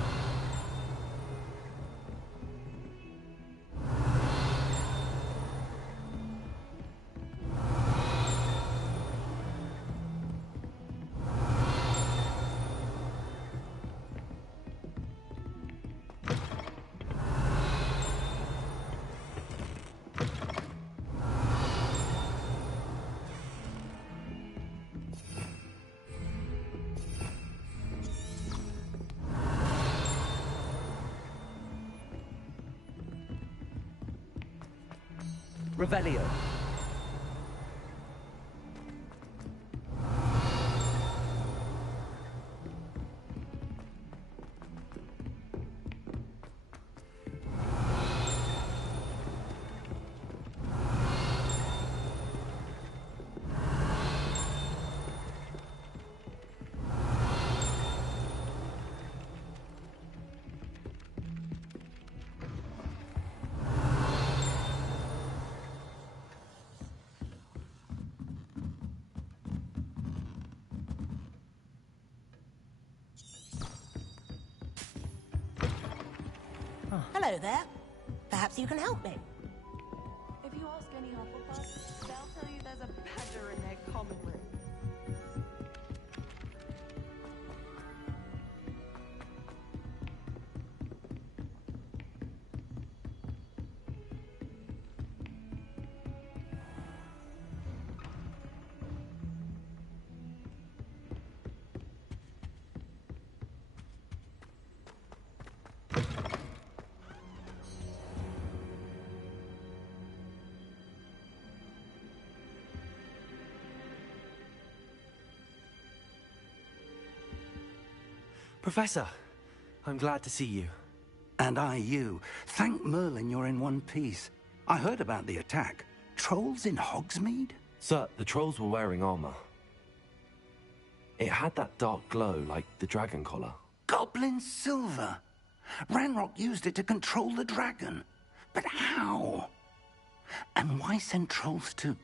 Revelio. Hello there. Perhaps you can help me. If you ask any Hufflepuffs, they'll tell you there's a badger in their common room. Professor, I'm glad to see you. And I you. Thank Merlin you're in one piece. I heard about the attack. Trolls in Hogsmeade? Sir, the trolls were wearing armor. It had that dark glow like the dragon collar. Goblin silver! Ranrock used it to control the dragon. But how? And why send trolls to...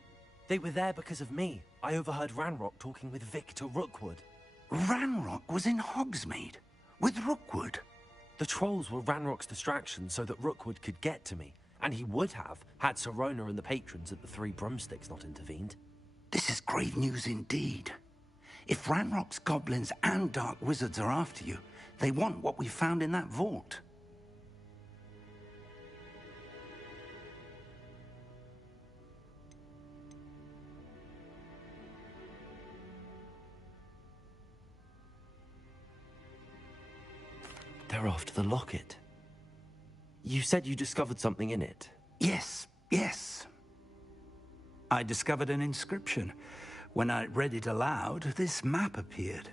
They were there because of me. I overheard Ranrock talking with Victor Rookwood. Ranrock was in Hogsmeade? With Rookwood? The trolls were Ranrock's distraction so that Rookwood could get to me. And he would have, had Sirona and the patrons at the Three Broomsticks not intervened. This is grave news indeed. If Ranrock's goblins and dark wizards are after you, they want what we found in that vault. They're after the locket. You said you discovered something in it. Yes. I discovered an inscription. When I read it aloud, this map appeared.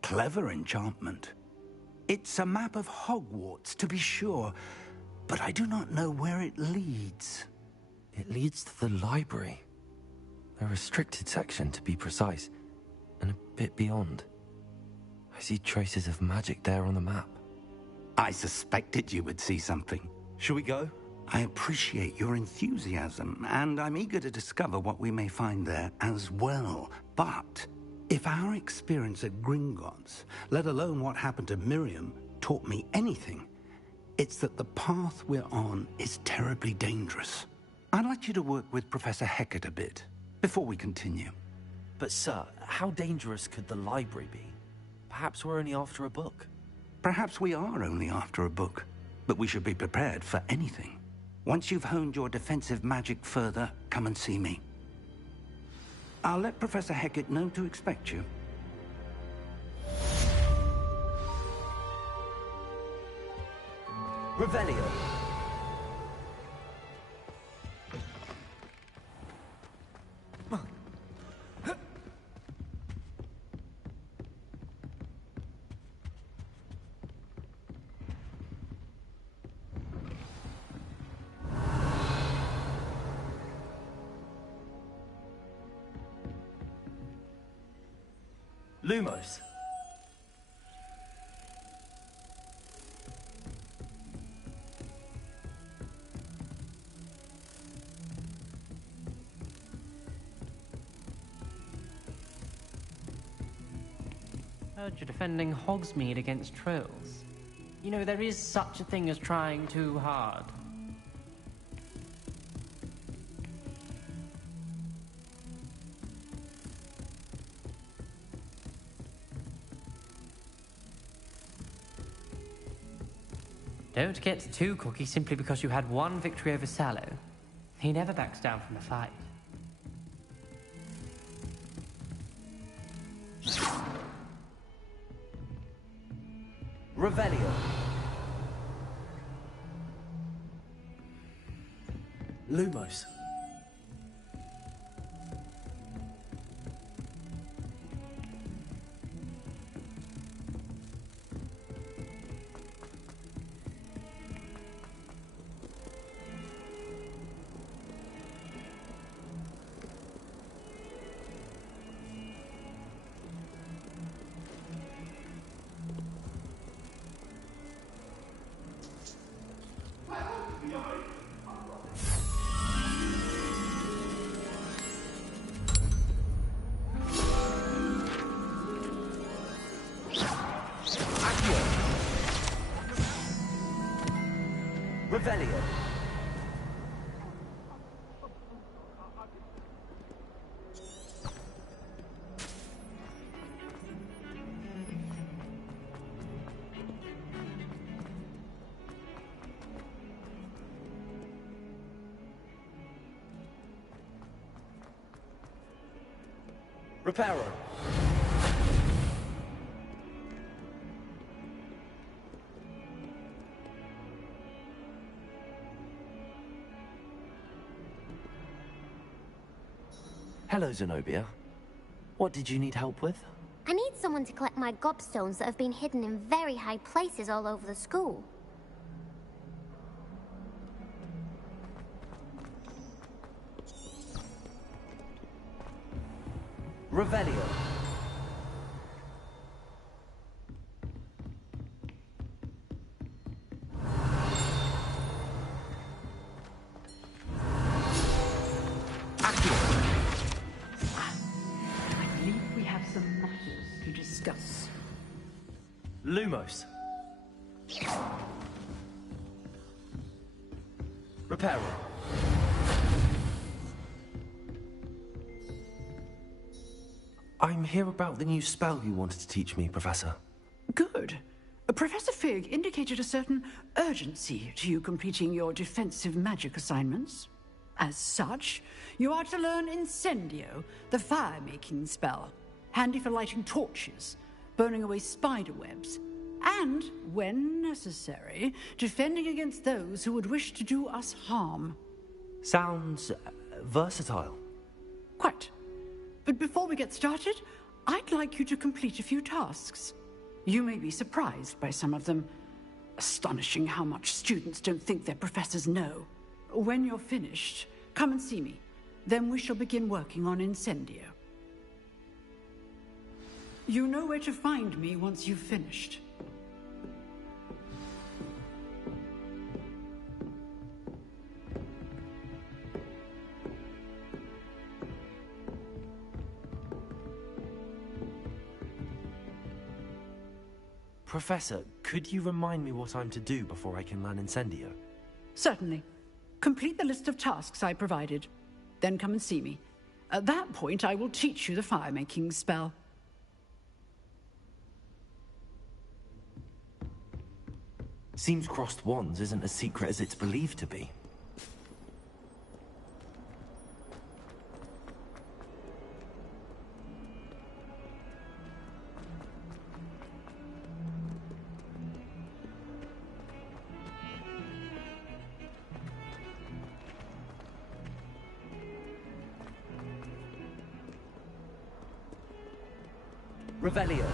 Clever enchantment. It's a map of Hogwarts, to be sure, but I do not know where it leads. It leads to the library. A restricted section, to be precise, and a bit beyond. I see traces of magic there on the map. I suspected you would see something. Shall we go? I appreciate your enthusiasm, and I'm eager to discover what we may find there as well. But if our experience at Gringotts, let alone what happened to Miriam, taught me anything, It's that the path we're on is terribly dangerous. I'd like you to work with Professor Hecat a bit, before we continue. But sir, how dangerous could the library be? Perhaps we're only after a book. Perhaps we are only after a book, but we should be prepared for anything. Once you've honed your defensive magic further, come and see me. I'll let Professor Hecat know to expect you. Revelio. Lumos. Heard you're defending Hogsmeade against trolls. You know, there is such a thing as trying too hard. Don't get too cocky simply because you had one victory over Sallow. He never backs down from a fight. Revelio. Lumos. Revelio. Reparo. Hello, Zenobia. What did you need help with? I need someone to collect my gobstones that have been hidden in very high places all over the school. Revelio. I believe we have some matters to discuss. Lumos. Reparo. I'm here about the new spell you wanted to teach me, Professor. Good. Professor Fig indicated a certain urgency to you completing your defensive magic assignments. As such, you are to learn Incendio, the fire-making spell, handy for lighting torches, burning away spider webs, and, when necessary, defending against those who would wish to do us harm. Sounds versatile. Quite. But before we get started, I'd like you to complete a few tasks. You may be surprised by some of them. Astonishing how much students don't think their professors know. When you're finished, come and see me. Then we shall begin working on Incendio. You know where to find me once you've finished. Professor, could you remind me what I'm to do before I can learn Incendio? Certainly. Complete the list of tasks I provided. Then come and see me. At that point, I will teach you the fire-making spell. Seems crossed wands isn't as secret as it's believed to be. Revelio.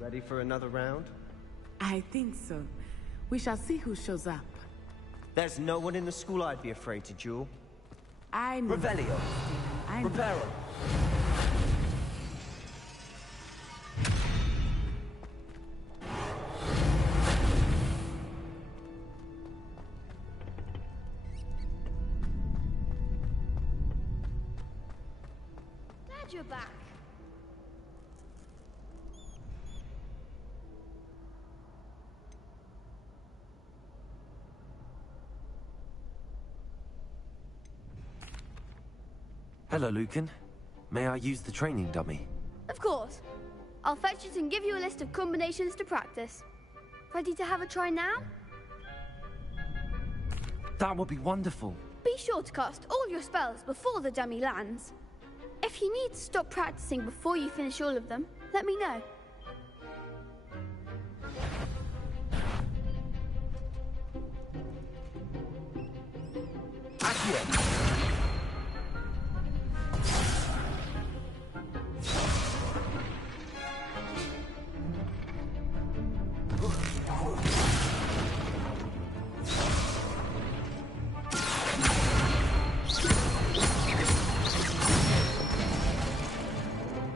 Ready for another round? I think so. We shall see who shows up. There's no one in the school I'd be afraid to duel. I know. Revelio. Reparo. Glad you're back. Hello, Lucan. May I use the training dummy? Of course. I'll fetch it and give you a list of combinations to practice. Ready to have a try now? That would be wonderful. Be sure to cast all your spells before the dummy lands. If you need to stop practicing before you finish all of them, let me know. Accio.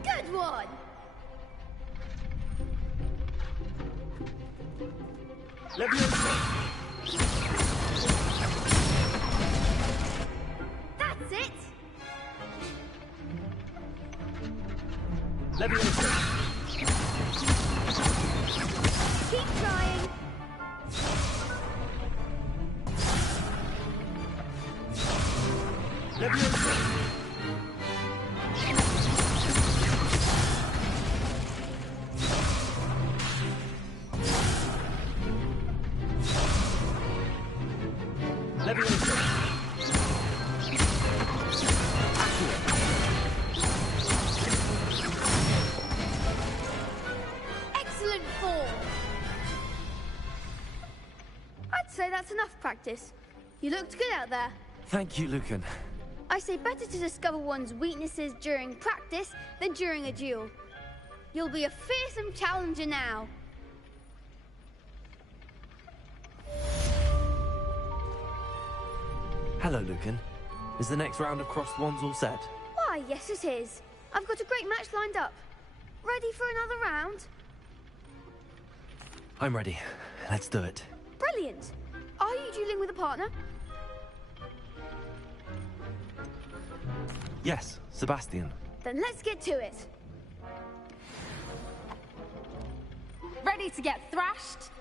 Good one! That's it! Keep trying! Excellent form! I'd say that's enough practice. You looked good out there. Thank you, Lucan. I say better to discover one's weaknesses during practice than during a duel. You'll be a fearsome challenger now. Hello, Lucan. Is the next round of crossed wands all set? Why, yes it is. I've got a great match lined up. Ready for another round? I'm ready. Let's do it. Brilliant. Are you dueling with a partner? Yes, Sebastian. Then let's get to it. Ready to get thrashed?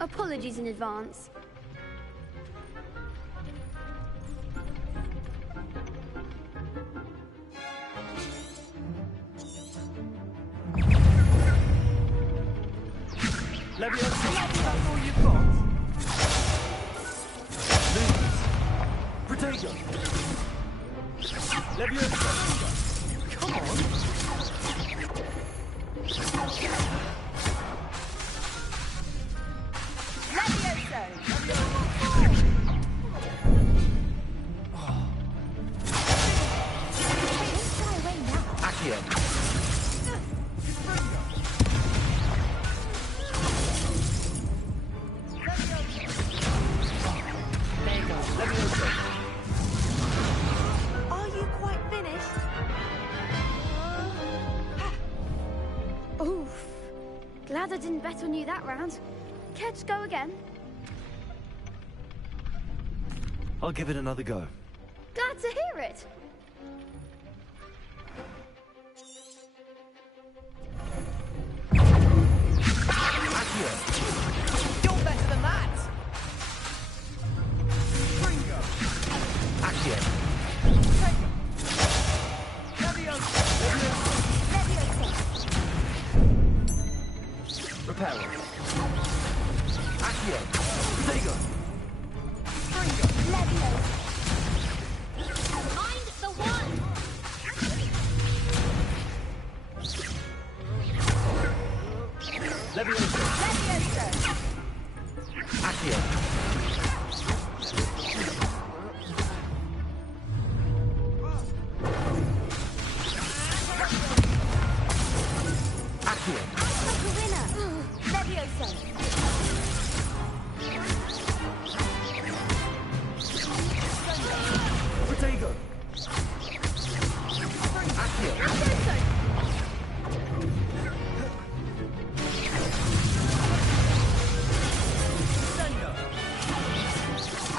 Apologies in advance. That's all you've got. Protego. Come on. Leviosa! Accio. Are you quite finished? Oof. Glad I didn't bet on you that round. Care to go again? I'll give it another go. Glad to hear it. You're better than that! Accio. Reparo. Accio. Protego. Mind the one! Levioso. Accio. Accio. Protego. Accio.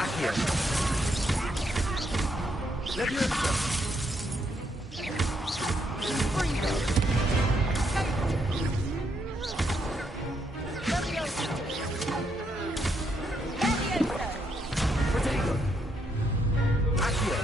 Accio. Levioso. Protego. Accio.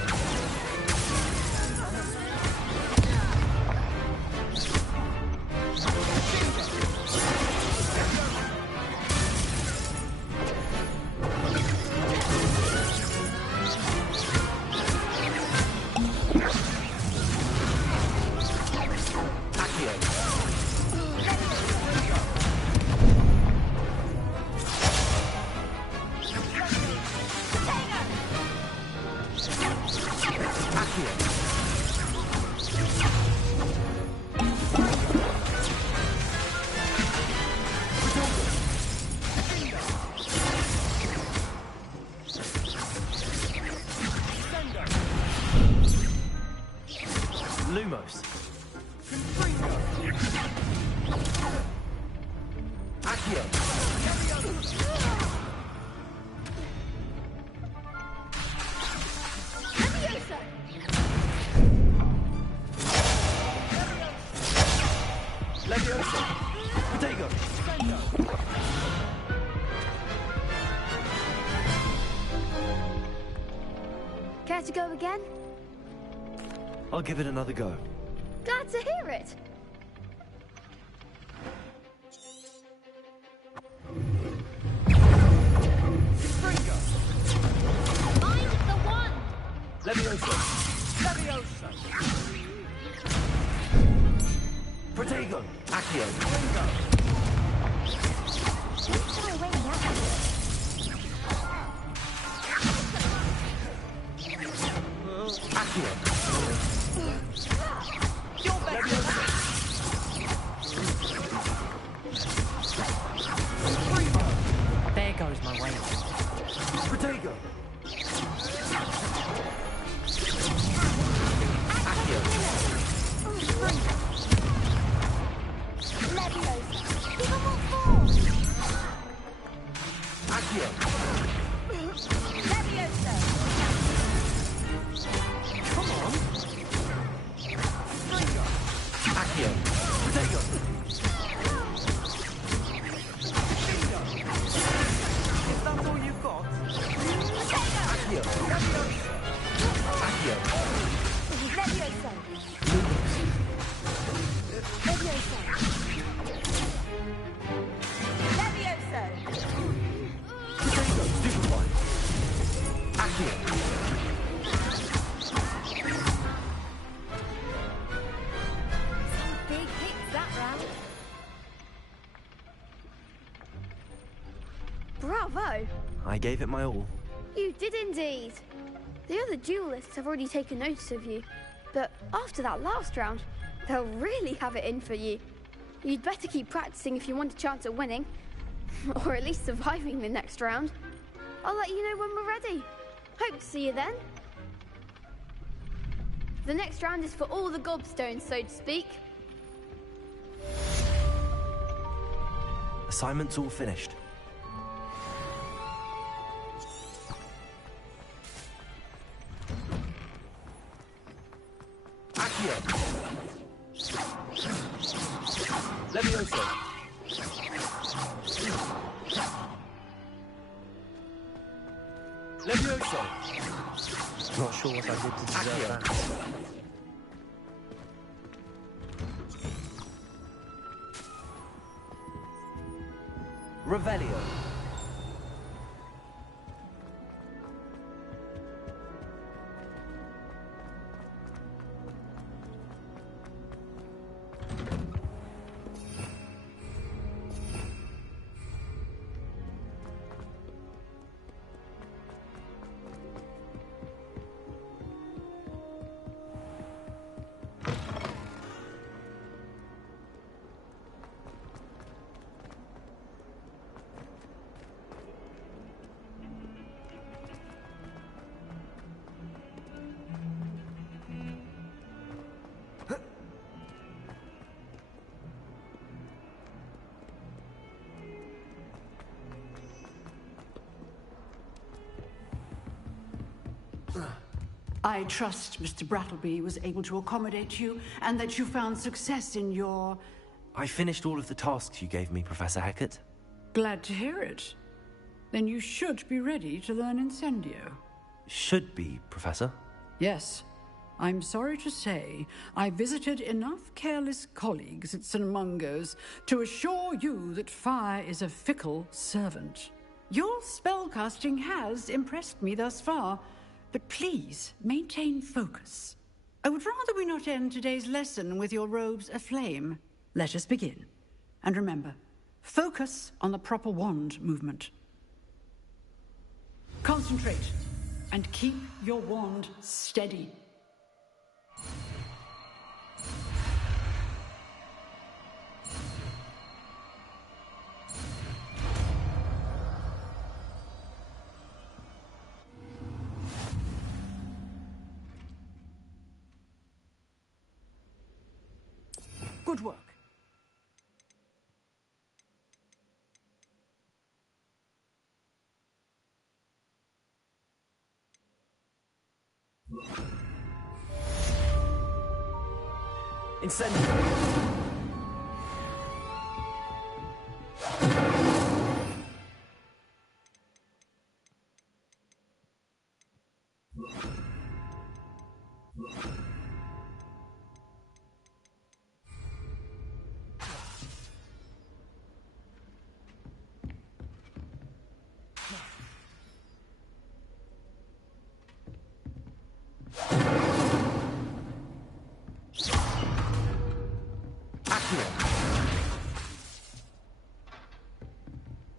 Lumos. Accio. Levioso. Protego. Care to go again? I'll give it another go. Glad to hear it. Mind the one! Levioso. Protego. Accio. Accio. You're better! There goes my way. Protego. Accio. Accio. Come on. Accio. Protego. Is that all you've got? Accio. Accio. Protego. Stupefy. Accio. Big hits that round. Bravo! I gave it my all. You did indeed. The other duelists have already taken notice of you, but after that last round, They'll really have it in for you. You'd better keep practicing if you want a chance at winning. Or at least surviving the next round. I'll let you know when we're ready. Hope to see you then. The next round is for all the gobstones, so to speak. Assignment's all finished. Accio! Levioso! Levioso! Not sure what I did to deserve that. Revelio. I trust Mr. Brattleby was able to accommodate you, and that you found success in your... I finished all of the tasks you gave me, Professor Hecat. Glad to hear it. Then you should be ready to learn Incendio. Should be, Professor. Yes. I'm sorry to say, I visited enough careless colleagues at St. Mungo's to assure you that fire is a fickle servant. Your spellcasting has impressed me thus far, but please maintain focus. I would rather we not end today's lesson with your robes aflame. Let us begin. And remember, focus on the proper wand movement. Concentrate, and keep your wand steady. Good work. Incendio!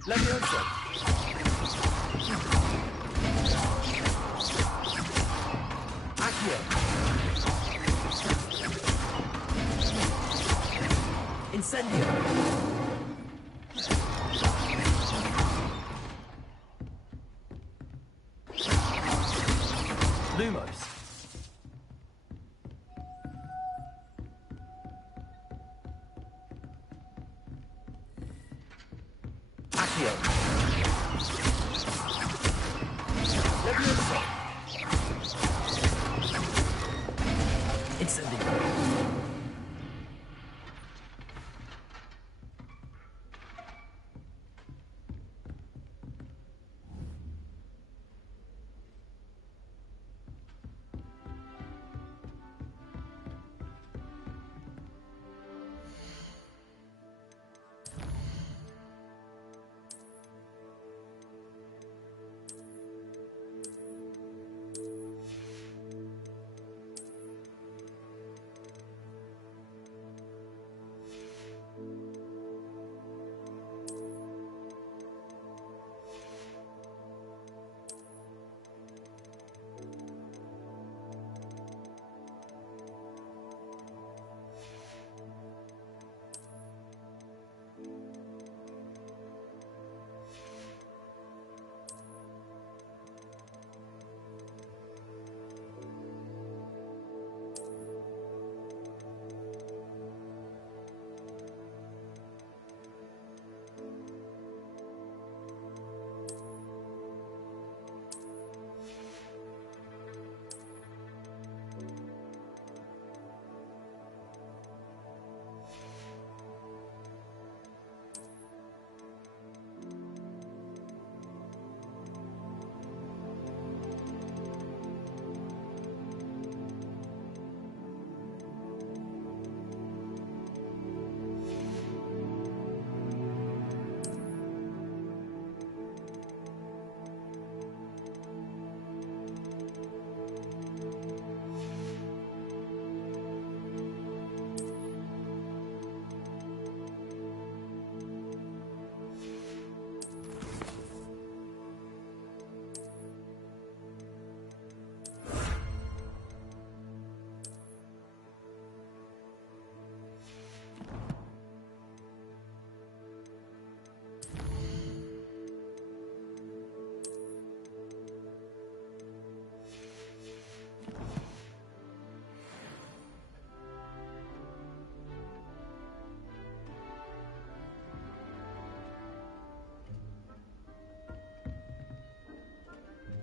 Levioso. Accio. Incendio. Lumos. Accio. Levioso. Incendio.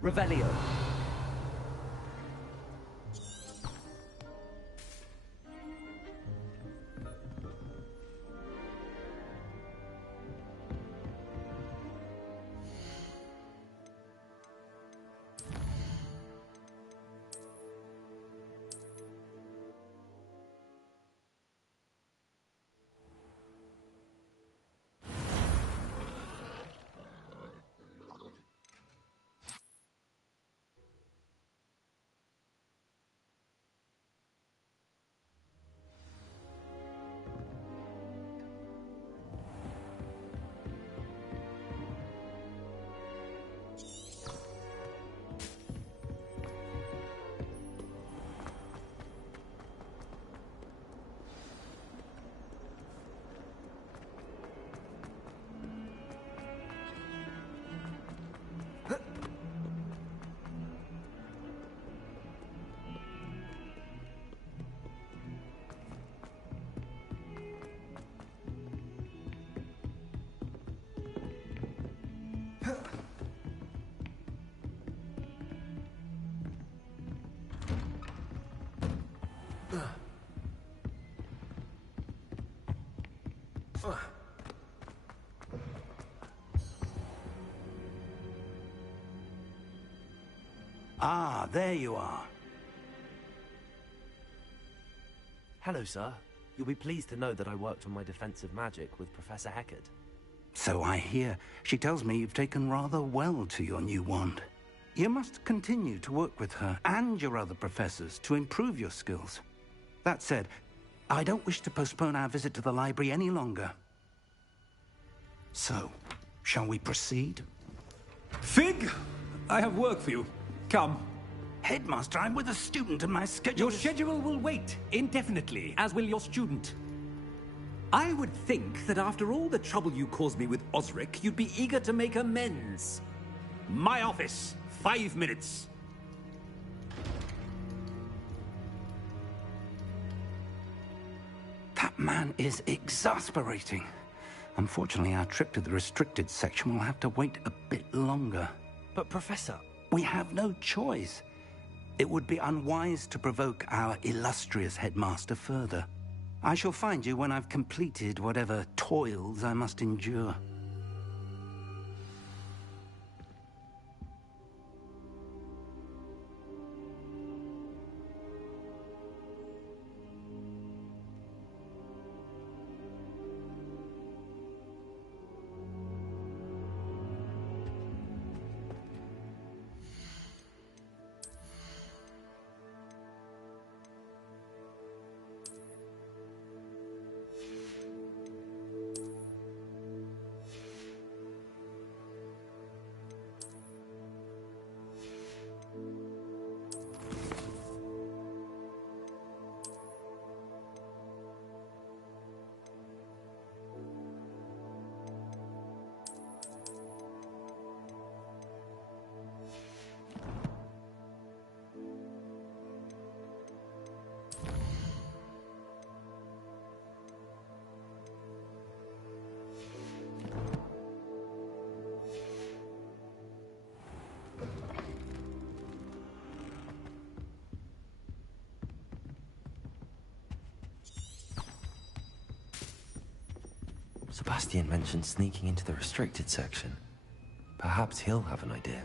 Revelio. Ah, there you are. Hello, sir. You'll be pleased to know that I worked on my defensive magic with Professor Heckard. So I hear. She tells me you've taken rather well to your new wand. You must continue to work with her and your other professors to improve your skills. That said, I don't wish to postpone our visit to the library any longer. So, shall we proceed? Fig, I have work for you. Come. Headmaster, I'm with a student and my schedule Your schedule will wait indefinitely, as will your student. I would think that after all the trouble you caused me with Osric, you'd be eager to make amends. My office, 5 minutes. That man is exasperating. Unfortunately, our trip to the restricted section will have to wait a bit longer. But, Professor... We have no choice. It would be unwise to provoke our illustrious headmaster further. I shall find you when I've completed whatever toils I must endure. Sebastian mentioned sneaking into the restricted section. Perhaps he'll have an idea.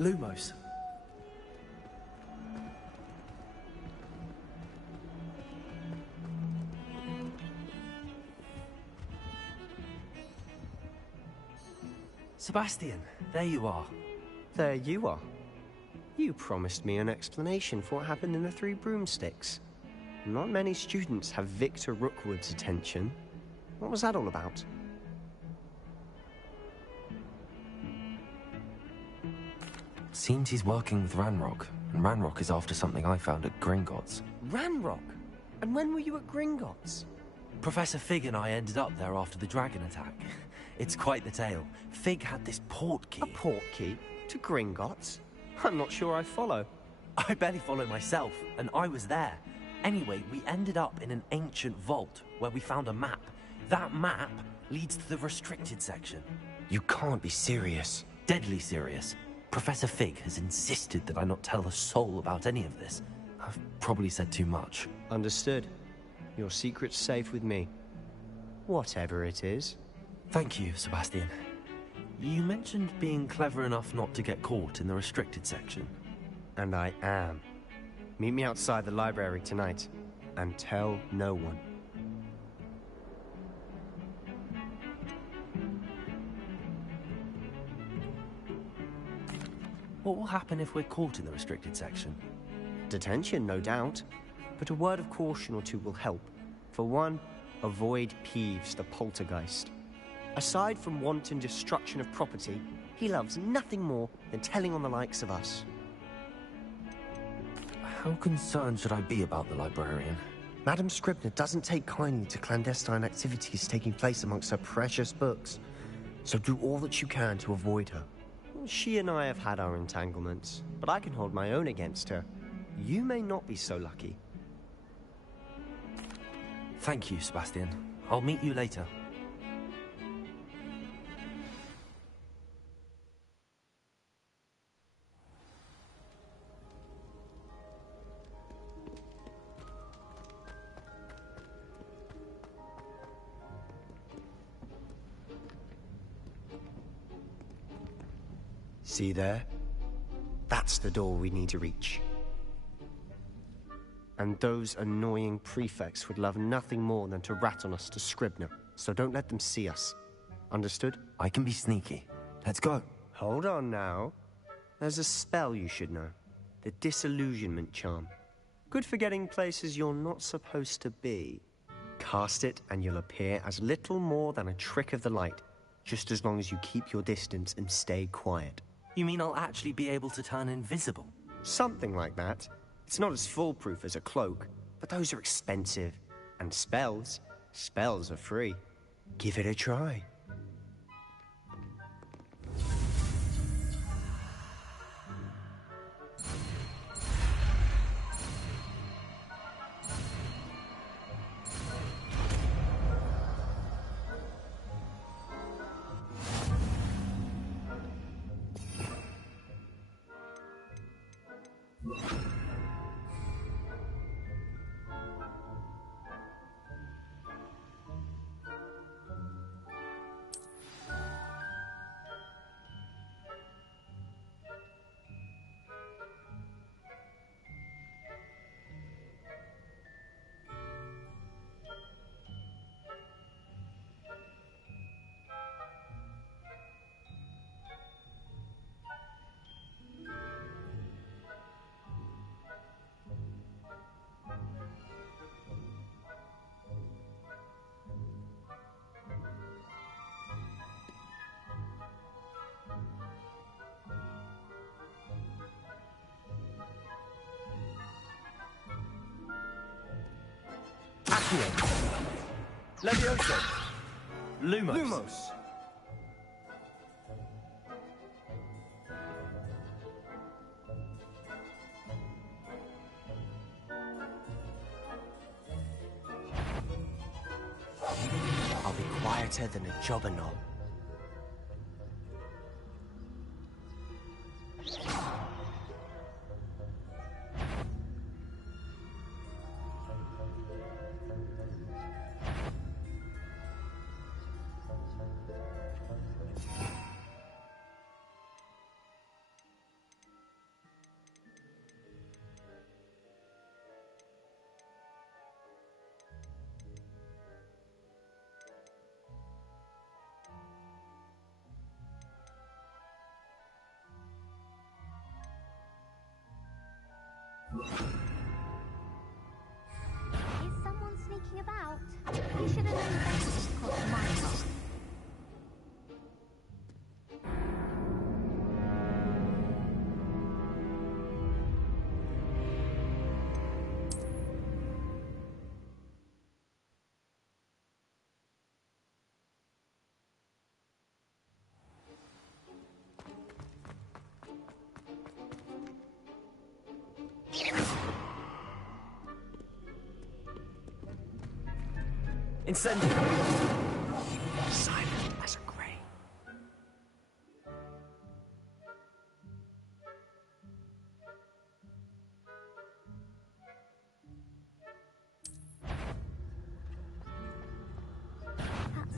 Lumos. Sebastian, there you are. There you are. You promised me an explanation for what happened in the Three Broomsticks. Not many students have Victor Rookwood's attention. What was that all about? Seems he's working with Ranrock, and Ranrock is after something I found at Gringotts. Ranrock? And when were you at Gringotts? Professor Fig and I ended up there after the dragon attack. It's quite the tale. Fig had this port key. A port key? To Gringotts? I'm not sure I follow. I barely follow myself, and I was there. Anyway, we ended up in an ancient vault where we found a map. That map leads to the restricted section. You can't be serious. Deadly serious. Professor Fig has insisted that I not tell a soul about any of this. I've probably said too much. Understood. Your secret's safe with me. Whatever it is. Thank you, Sebastian. You mentioned being clever enough not to get caught in the restricted section. And I am. Meet me outside the library tonight, and tell no one. What will happen if we're caught in the restricted section? Detention, no doubt. But a word of caution or two will help. For one, avoid Peeves, the poltergeist. Aside from wanton destruction of property, he loves nothing more than telling on the likes of us. How concerned should I be about the librarian? Madame Scribner doesn't take kindly to clandestine activities taking place amongst her precious books. So do all that you can to avoid her. She and I have had our entanglements, but I can hold my own against her. You may not be so lucky. Thank you, Sebastian. I'll meet you later. See there? That's the door we need to reach. And those annoying prefects would love nothing more than to rat on us to Scribner, so don't let them see us. Understood? I can be sneaky. Let's go. Hold on now. There's a spell you should know. The Disillusionment Charm. Good for getting places you're not supposed to be. Cast it and you'll appear as little more than a trick of the light, just as long as you keep your distance and stay quiet. You mean I'll actually be able to turn invisible? Something like that. It's not as foolproof as a cloak, but those are expensive. And spells are free. Give it a try. Levioso. Lumos. I'll be quieter than a jobber knob. Is someone sneaking about? You should have known better to cross my path. Incendio! Silent as a grave.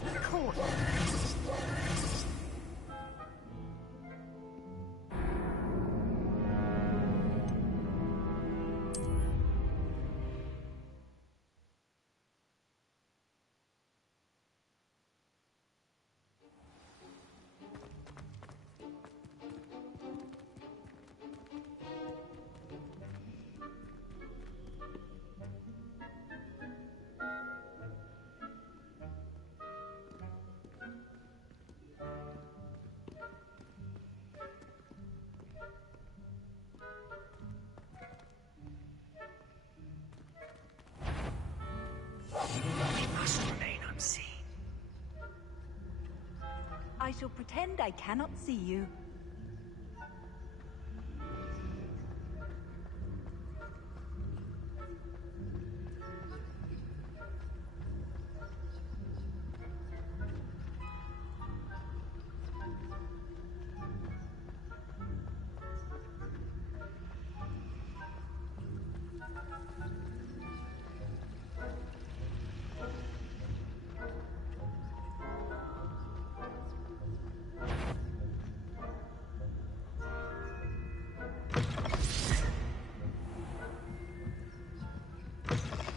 That's cool. We must remain unseen. I shall pretend I cannot see you.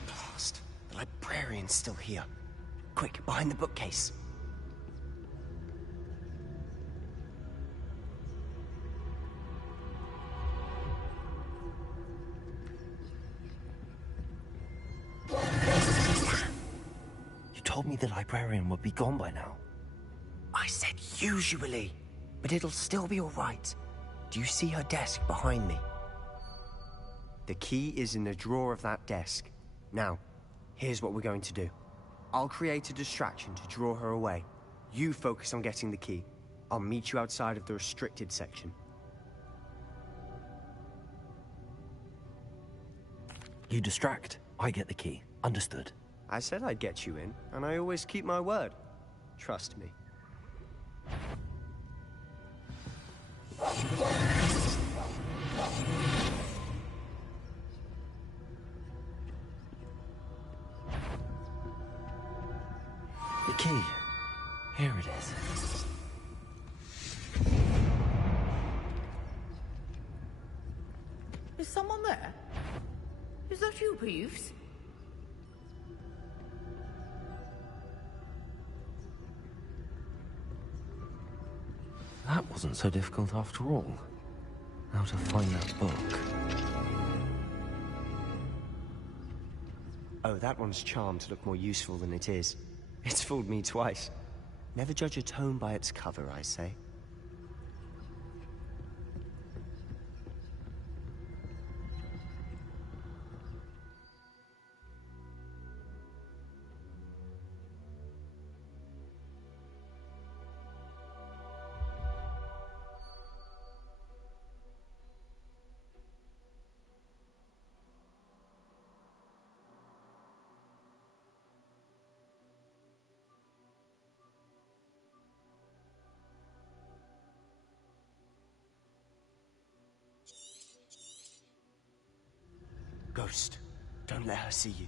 Blast. The librarian's still here. Quick, behind the bookcase. You told me the librarian would be gone by now. I said usually, but it'll still be all right. Do you see her desk behind me? The key is in the drawer of that desk. Now, here's what we're going to do. I'll create a distraction to draw her away. You focus on getting the key. I'll meet you outside of the restricted section. You distract, I get the key. Understood. I said I'd get you in, and I always keep my word. Trust me. The key. Here it is. Is someone there? Is that you, Peeves? That wasn't so difficult after all. How to find that book. Oh, that one's charmed to look more useful than it is. It's fooled me twice. Never judge a tome by its cover, I say. Ghost, don't let her see you.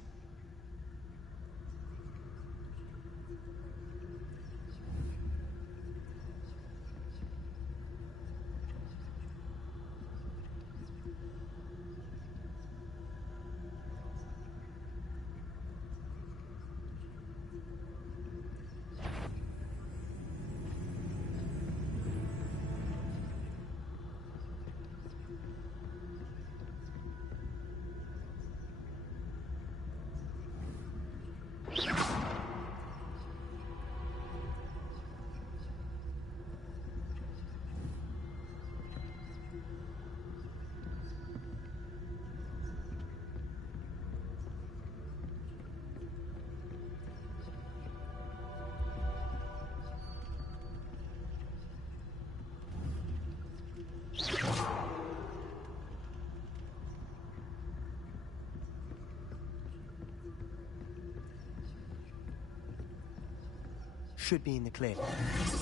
should be in the clear.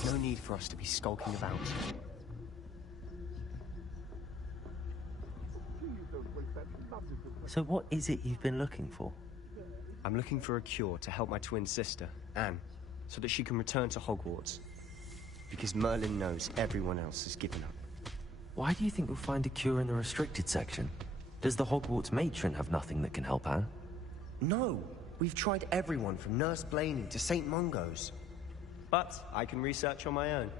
No need for us to be skulking about. So what is it you've been looking for? I'm looking for a cure to help my twin sister, Anne, so that she can return to Hogwarts. Because Merlin knows everyone else has given up. Why do you think we'll find a cure in the restricted section? Does the Hogwarts matron have nothing that can help Anne? No! We've tried everyone from Nurse Blaney to St. Mungo's. But I can research on my own.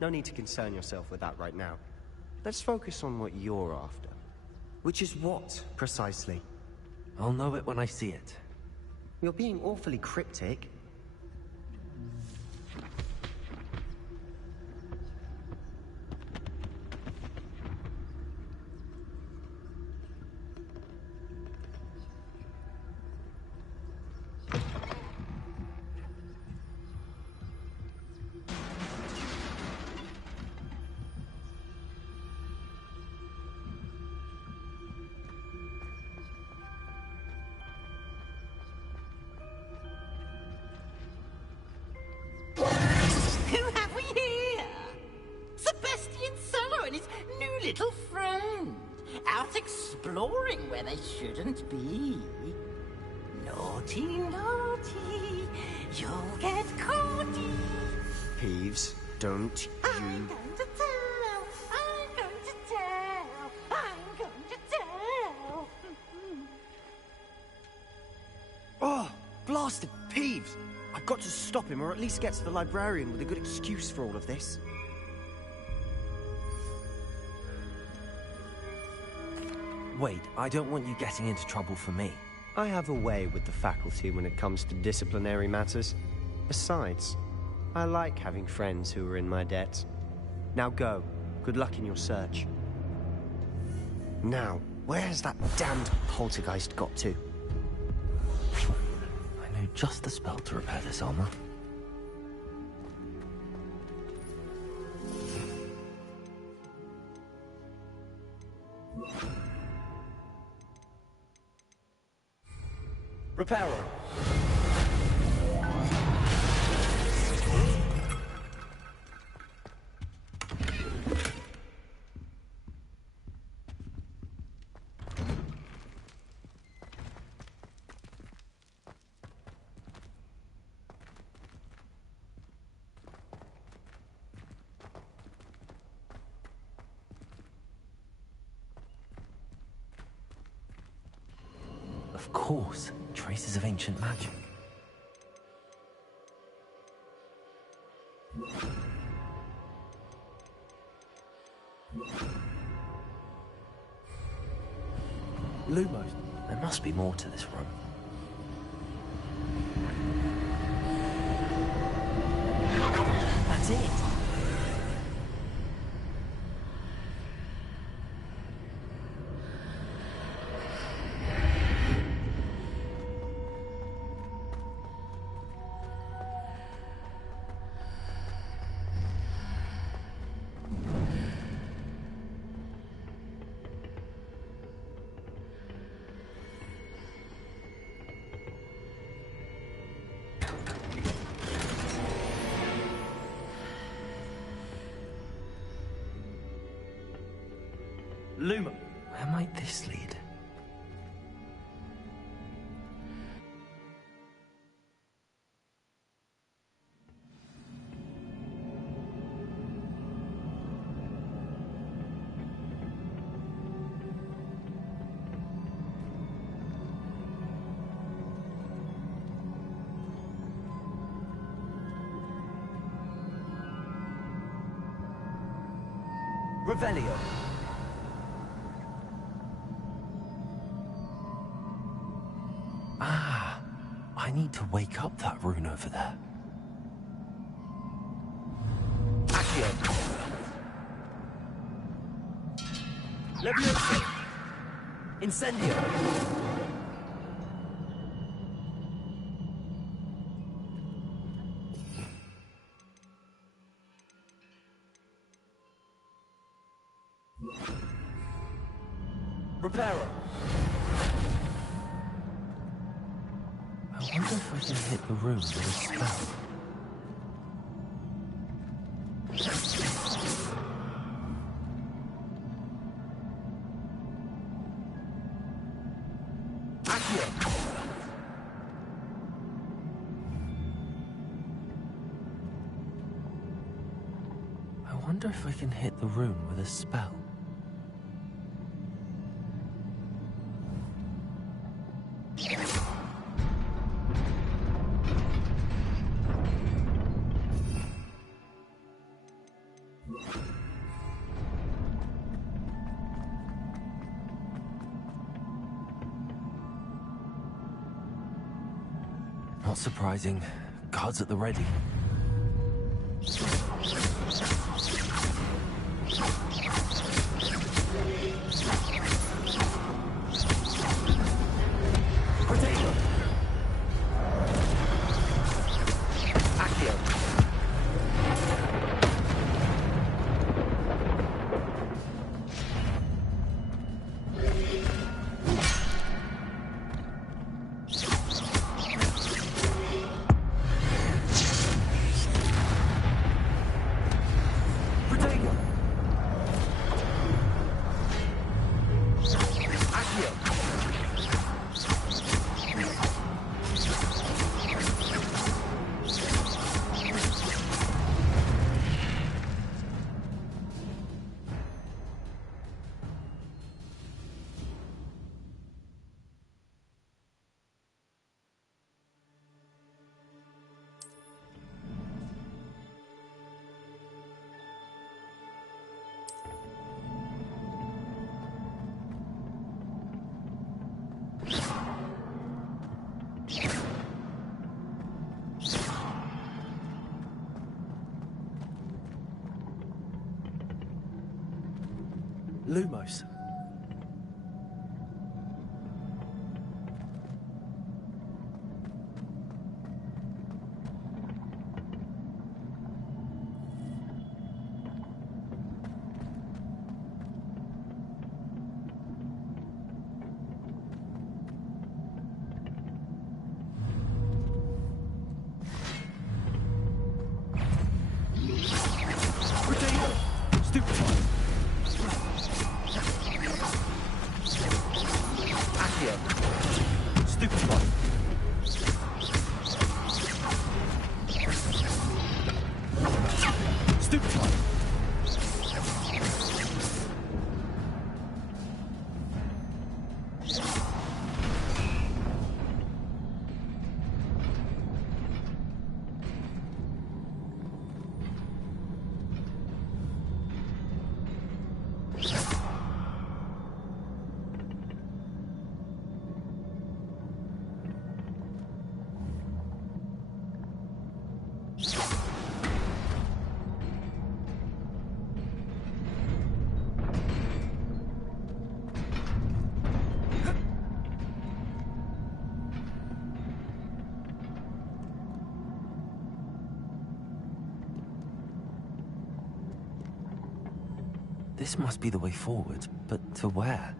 No need to concern yourself with that right now. Let's focus on what you're after. Which is what, precisely? I'll know it when I see it. You're being awfully cryptic. Little friend, out exploring where they shouldn't be. Naughty, naughty, you'll get caughty. Peeves, don't I'm going to tell, I'm going to tell, I'm going to tell. Oh, blasted Peeves! I've got to stop him, or at least get to the librarian with a good excuse for all of this. Wait, I don't want you getting into trouble for me. I have a way with the faculty when it comes to disciplinary matters. Besides, I like having friends who are in my debt. Now go. Good luck in your search. Now, where's that damned poltergeist got to? I know just the spell to repair this armor. Repairer. Of course, traces of ancient magic. Lumos. There must be more to this room. That's it! Luma. Where might this lead? Revelio. Ah, I need to wake up that rune over there. Accio. Leviosa. Incendio. Reparo. I wonder if I can hit the room with a spell. wonder if I can hit the rune with a spell. Not surprising. Guards at the ready. Lumos. This must be the way forward, but to where?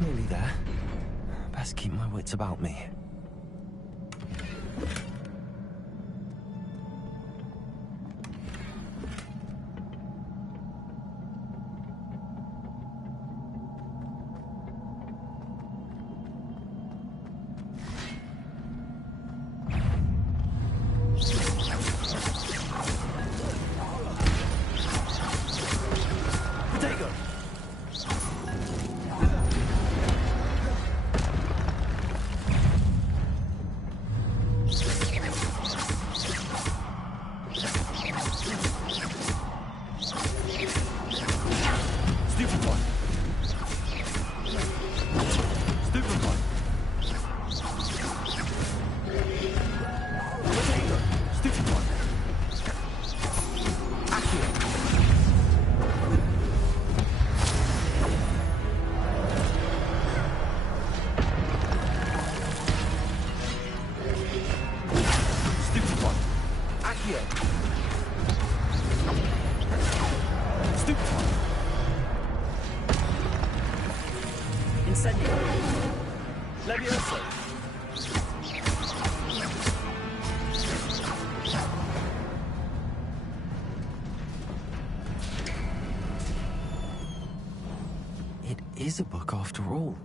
Nearly there. Best keep my wits about me. is a book after all.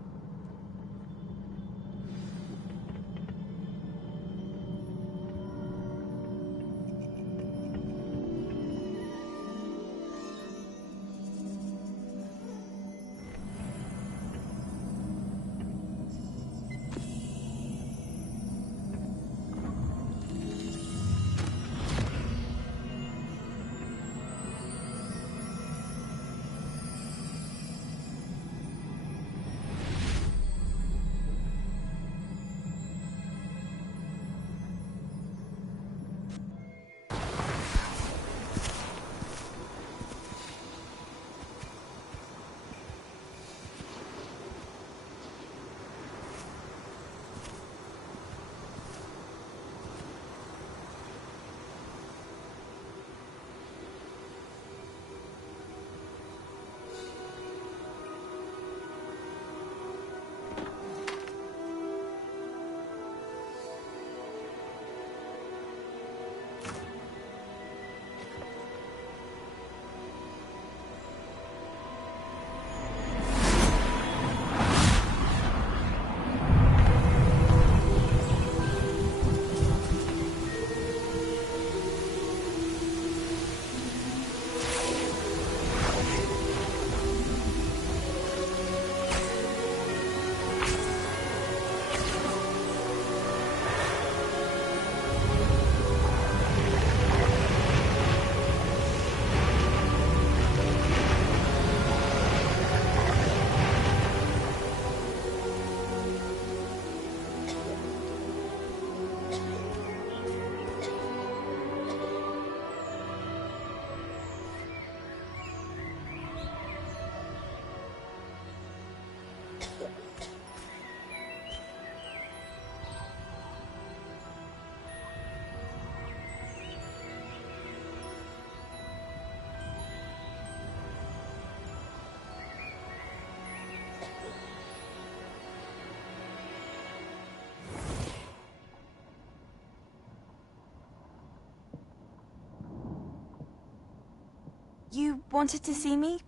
You wanted to see me?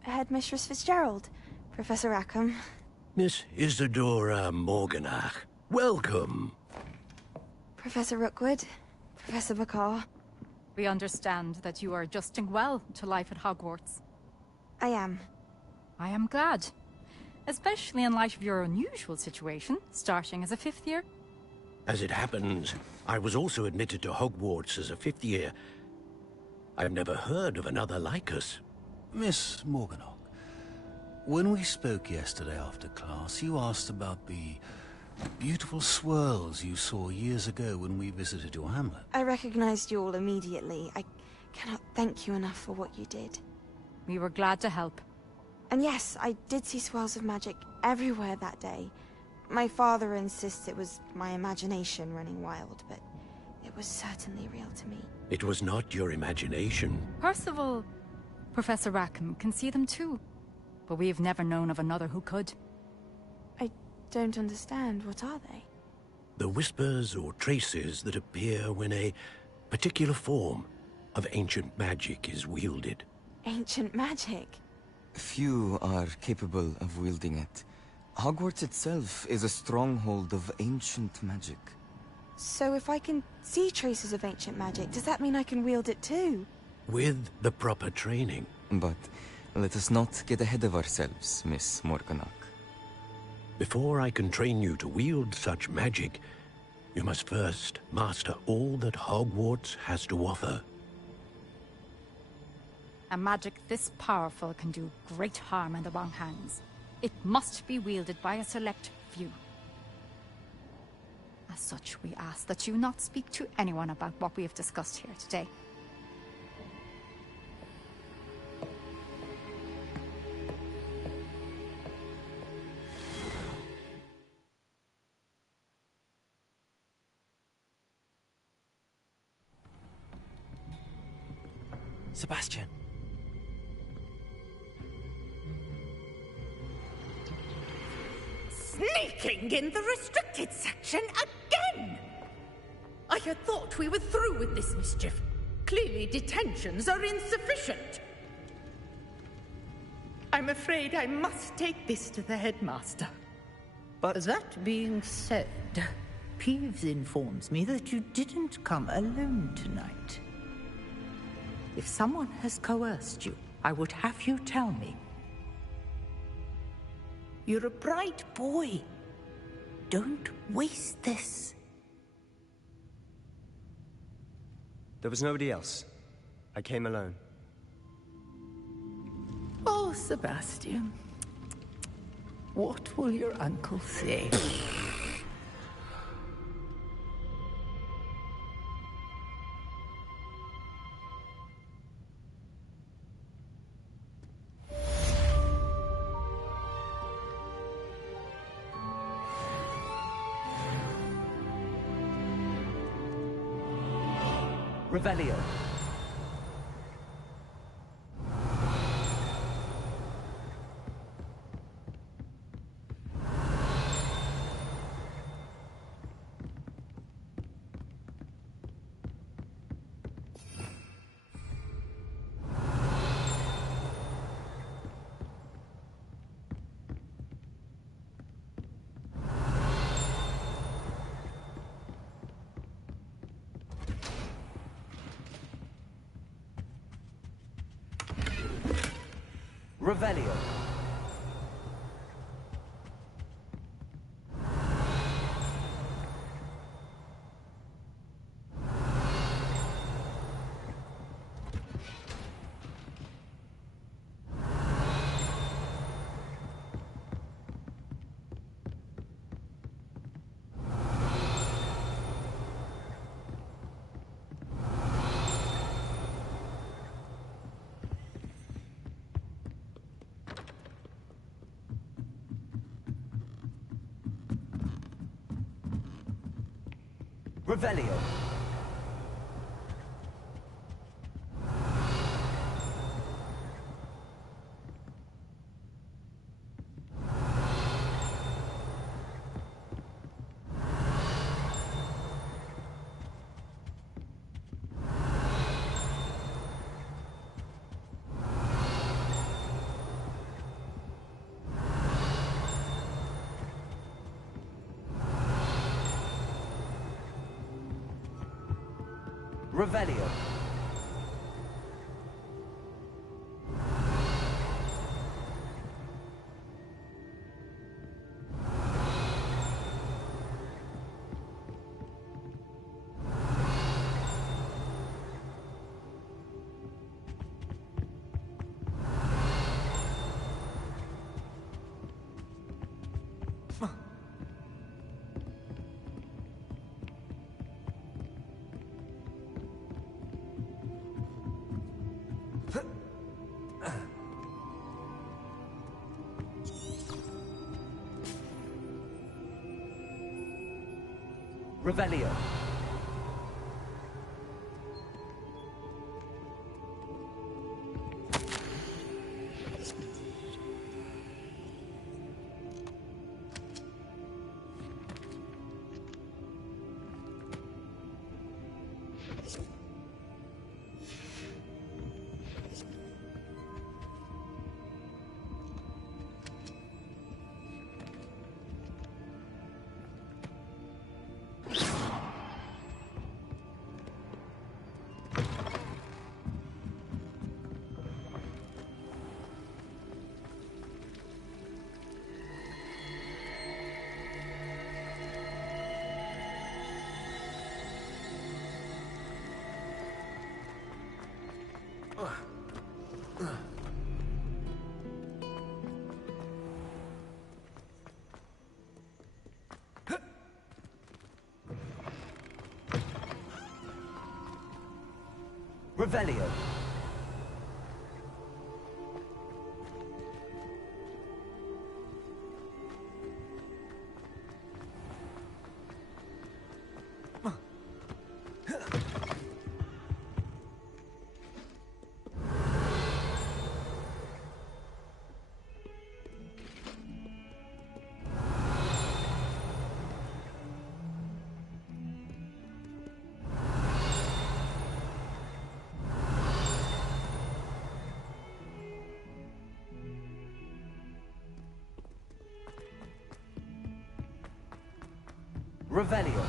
Headmistress Fitzgerald, Professor Rackham. Miss Isadora Morganach, welcome. Professor Rookwood, Professor McCaw. We understand that you are adjusting well to life at Hogwarts. I am. I am glad. Especially in light of your unusual situation, starting as a 5th year. As it happens, I was also admitted to Hogwarts as a 5th year. I've never heard of another like us. Miss Morganach, when we spoke yesterday after class, you asked about the beautiful swirls you saw years ago when we visited your hamlet. I recognized you all immediately. I cannot thank you enough for what you did. We were glad to help. And yes, I did see swirls of magic everywhere that day. My father insists it was my imagination running wild, but it was certainly real to me. It was not your imagination. Percival, Professor Rackham can see them too. But we have never known of another who could. I don't understand. What are they? The whispers or traces that appear when a particular form of ancient magic is wielded. Ancient magic? Few are capable of wielding it. Hogwarts itself is a stronghold of ancient magic. So if I can see traces of ancient magic, does that mean I can wield it too? With the proper training. But let us not get ahead of ourselves, Miss Morganach. Before I can train you to wield such magic, you must first master all that Hogwarts has to offer. A magic this powerful can do great harm in the wrong hands. It must be wielded by a select few. As such, we ask that you not speak to anyone about what we have discussed here today. Sebastian. Sneaking in the restricted section again! I had thought we were through with this mischief. Clearly detentions are insufficient. I'm afraid I must take this to the headmaster. But that being said, Peeves informs me that you didn't come alone tonight. If someone has coerced you, I would have you tell me. You're a bright boy. Don't waste this. There was nobody else. I came alone. Oh, Sebastian. What will your uncle say? Revelio. Revelio. Revelio. Revelio. Revelio. Revelio. Revelio.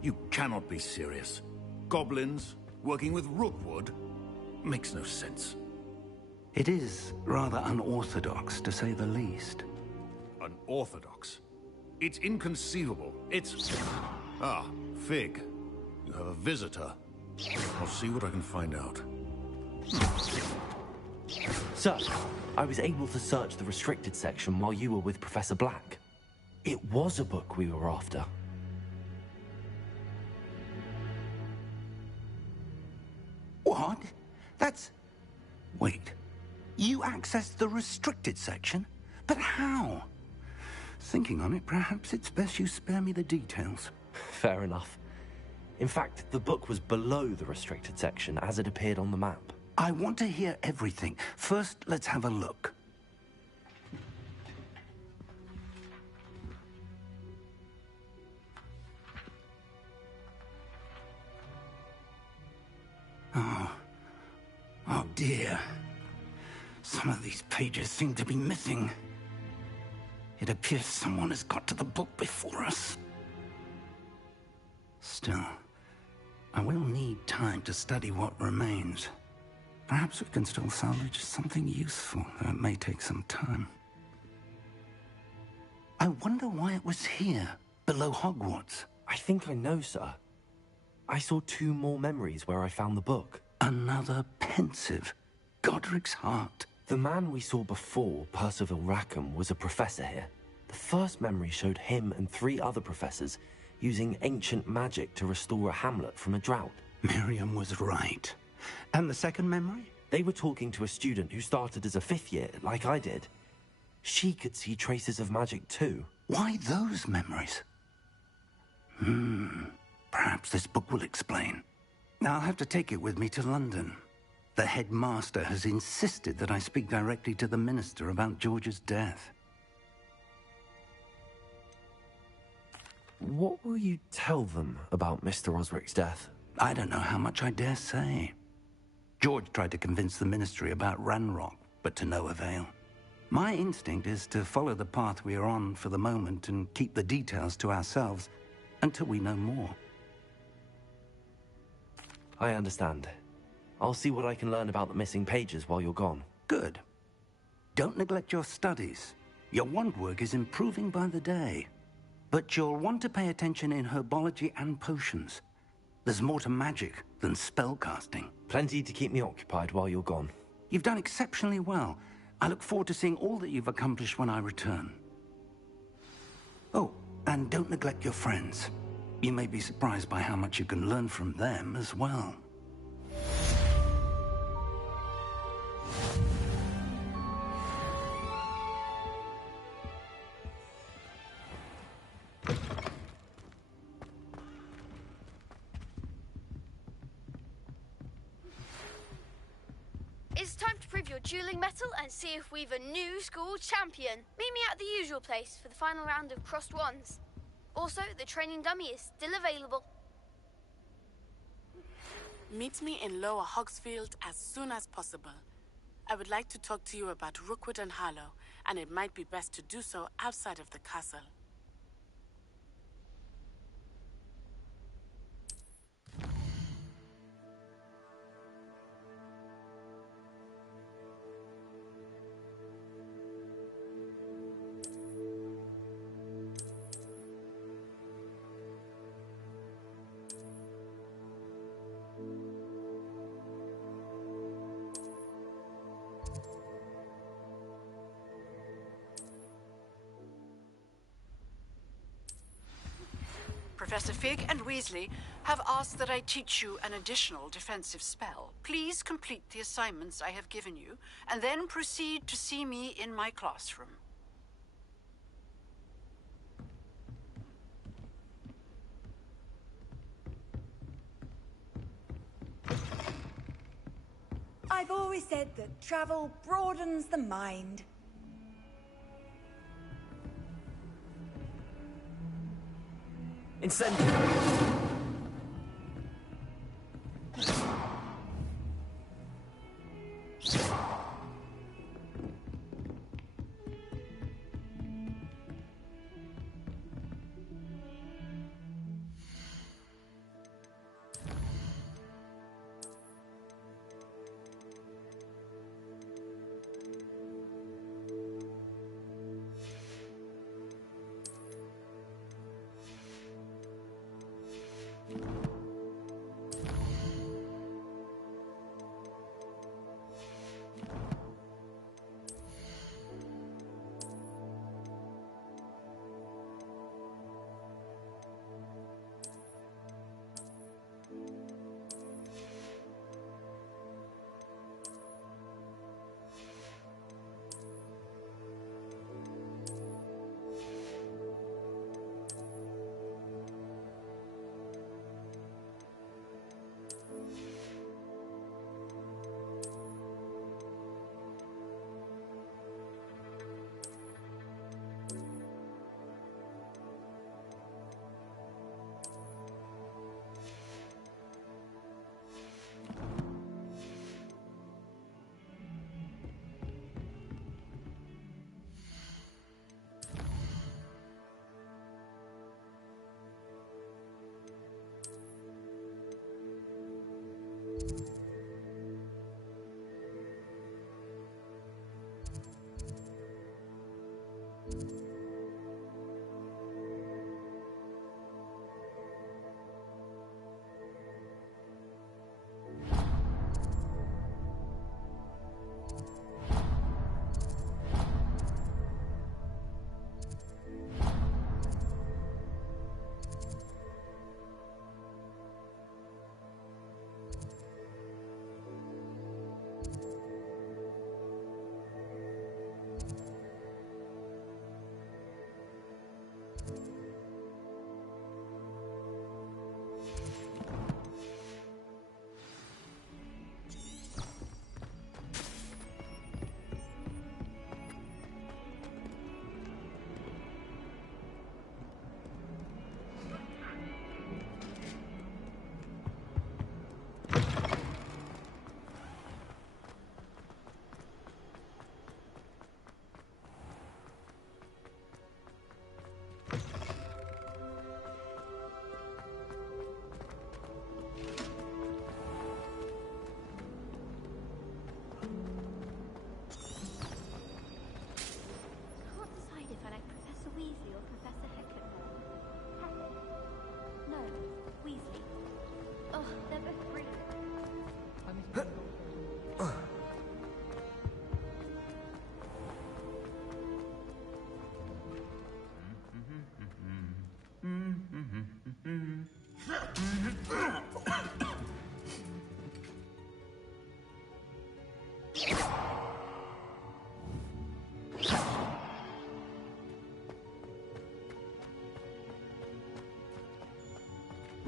You cannot be serious. Goblins working with Rookwood? Makes no sense. It is rather unorthodox, to say the least. Unorthodox? It's inconceivable. It's... Ah, Fig. You have a visitor. I'll see what I can find out. Sir, I was able to search the restricted section while you were with Professor Black. It was a book we were after. What? That's... Wait. You accessed the restricted section? But how? Thinking on it, perhaps it's best you spare me the details. Fair enough. In fact, the book was below the restricted section as it appeared on the map. I want to hear everything. First, let's have a look. Oh dear. Some of these pages seem to be missing. It appears someone has got to the book before us. Still, I will need time to study what remains. Perhaps we can still salvage something useful, though it may take some time. I wonder why it was here, below Hogwarts. I think I know, sir. I saw 2 more memories where I found the book. Another pensive. Godric's heart. The man we saw before, Percival Rackham, was a professor here. The first memory showed him and 3 other professors using ancient magic to restore a hamlet from a drought. Miriam was right. And the second memory? They were talking to a student who started as a 5th year, like I did. She could see traces of magic too. Why those memories? Perhaps this book will explain. I'll have to take it with me to London. The headmaster has insisted that I speak directly to the minister about George's death. What will you tell them about Mr. Osric's death? I don't know how much I dare say. George tried to convince the ministry about Ranrock, but to no avail. My instinct is to follow the path we are on for the moment and keep the details to ourselves until we know more. I understand. I'll see what I can learn about the missing pages while you're gone. Good. Don't neglect your studies. Your wand work is improving by the day. But you'll want to pay attention in herbology and potions. There's more to magic than spellcasting. Plenty to keep me occupied while you're gone. You've done exceptionally well. I look forward to seeing all that you've accomplished when I return. Oh, and don't neglect your friends. You may be surprised by how much you can learn from them as well. It's time to prove your dueling mettle and see if we've a new school champion. Meet me at the usual place for the final round of crossed wands. Also, the training dummy is still available. Meet me in Lower Hogsfield as soon as possible. I would like to talk to you about Rookwood and Harlow, and it might be best to do so outside of the castle. Professor Fig and Weasley have asked that I teach you an additional defensive spell. Please complete the assignments I have given you, and then proceed to see me in my classroom. I've always said that travel broadens the mind. Incendio.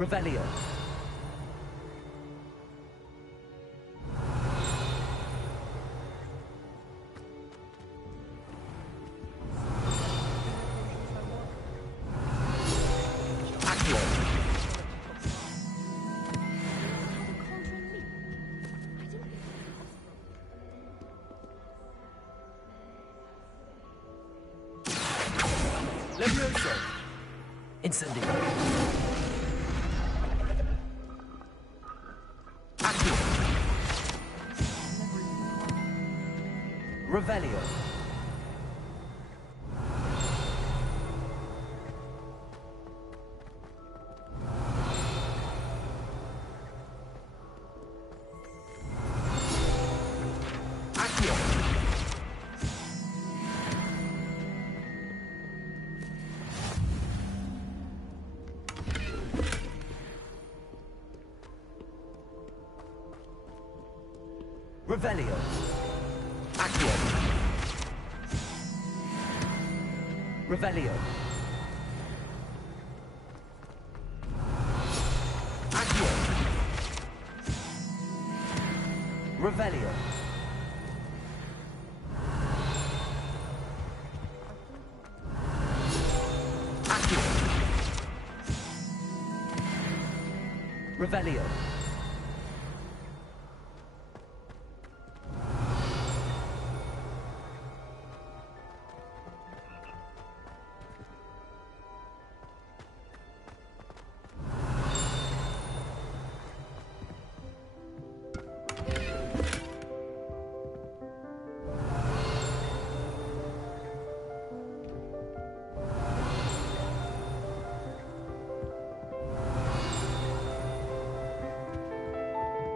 Revelio. Levioso. Incendio. Accio. Revelio. Accio. Revelio. Accio. Revelio. Accio. Revelio. Accio. Revelio.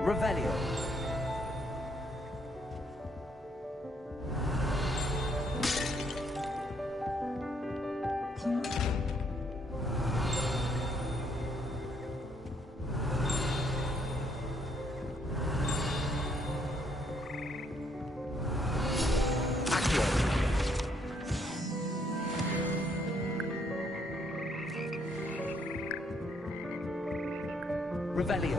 Revelio. Accio. Revelio.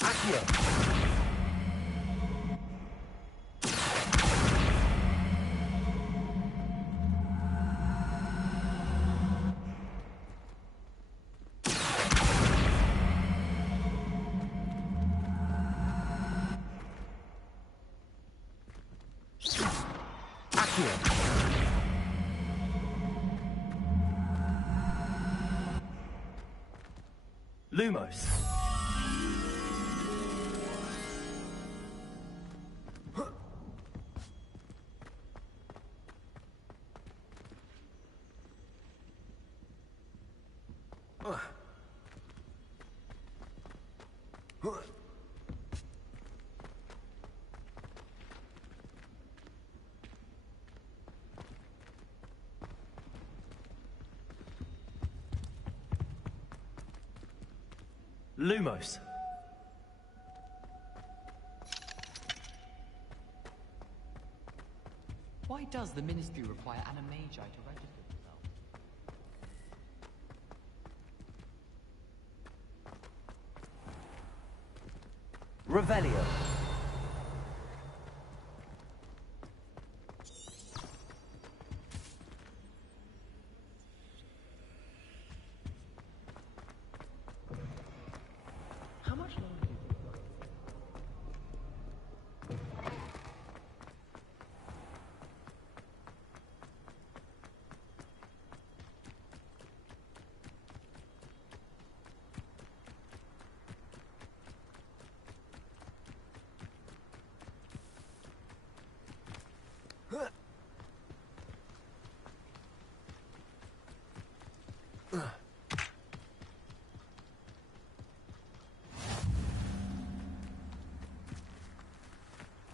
Accio. Accio. Lumos. Lumos. Why does the Ministry require Animagi to register themselves? Revelio. How much longer do you think?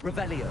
Revelio.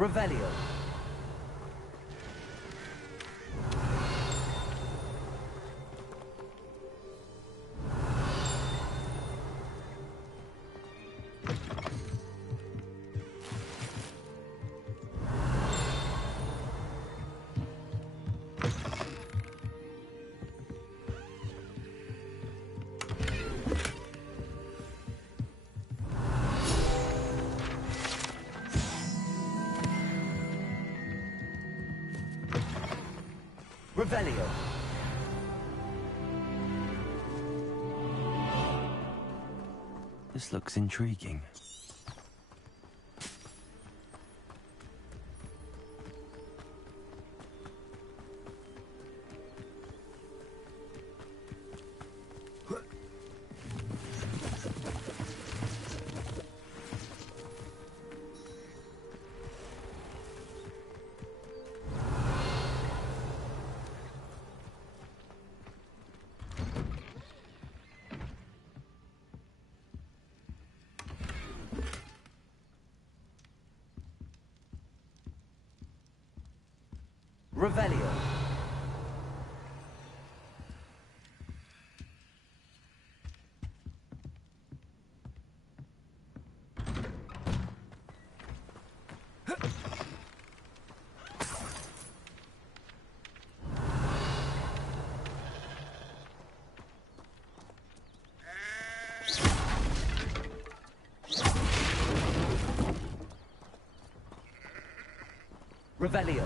Revelio. Revelio. This looks intriguing. Revelio. Revelio.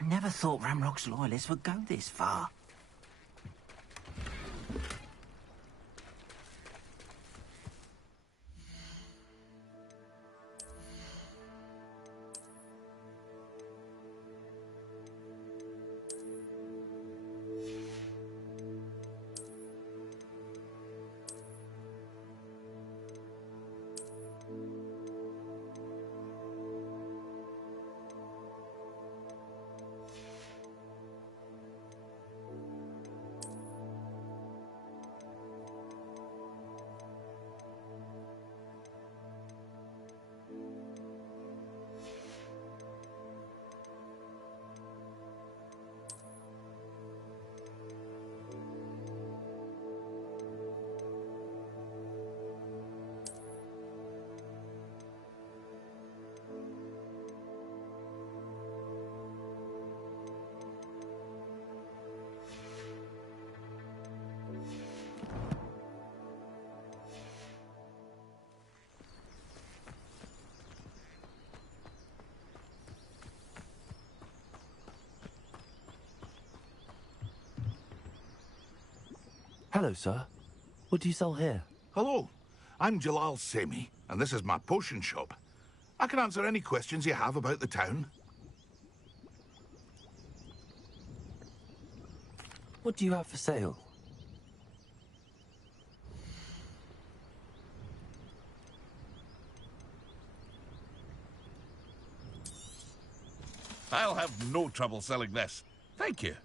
I never thought Ramrock's loyalists would go this far. Hello, sir. What do you sell here? Hello, I'm Jalal Semi, and this is my potion shop. I can answer any questions you have about the town. What do you have for sale? I'll have no trouble selling this. Thank you.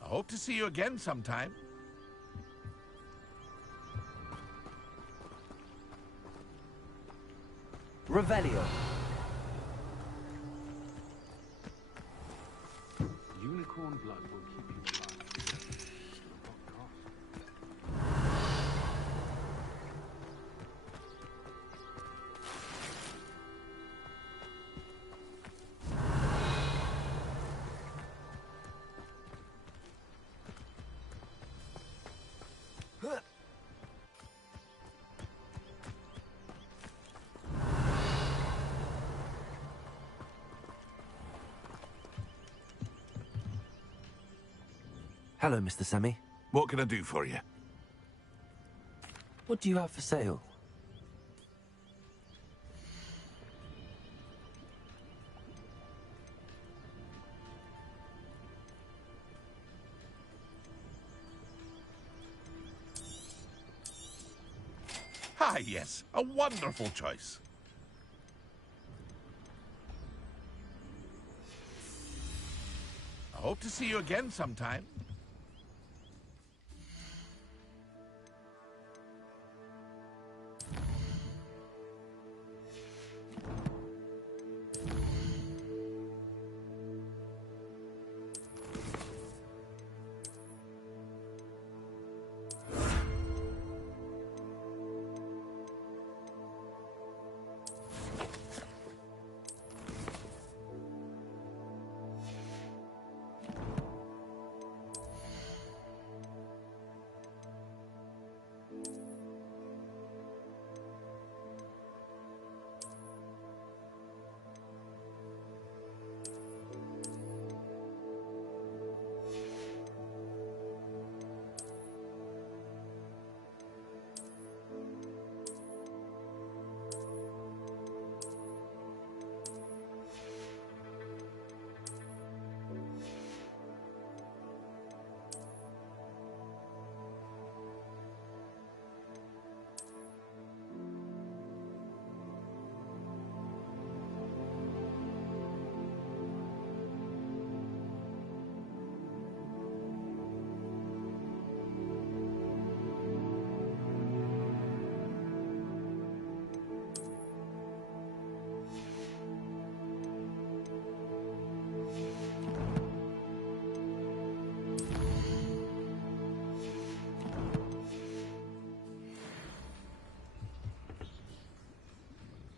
I hope to see you again sometime. Revelio. corn blood will keep you alive. Hello, Mr. Semi. What can I do for you? What do you have for sale? Ah, yes. A wonderful choice. I hope to see you again sometime.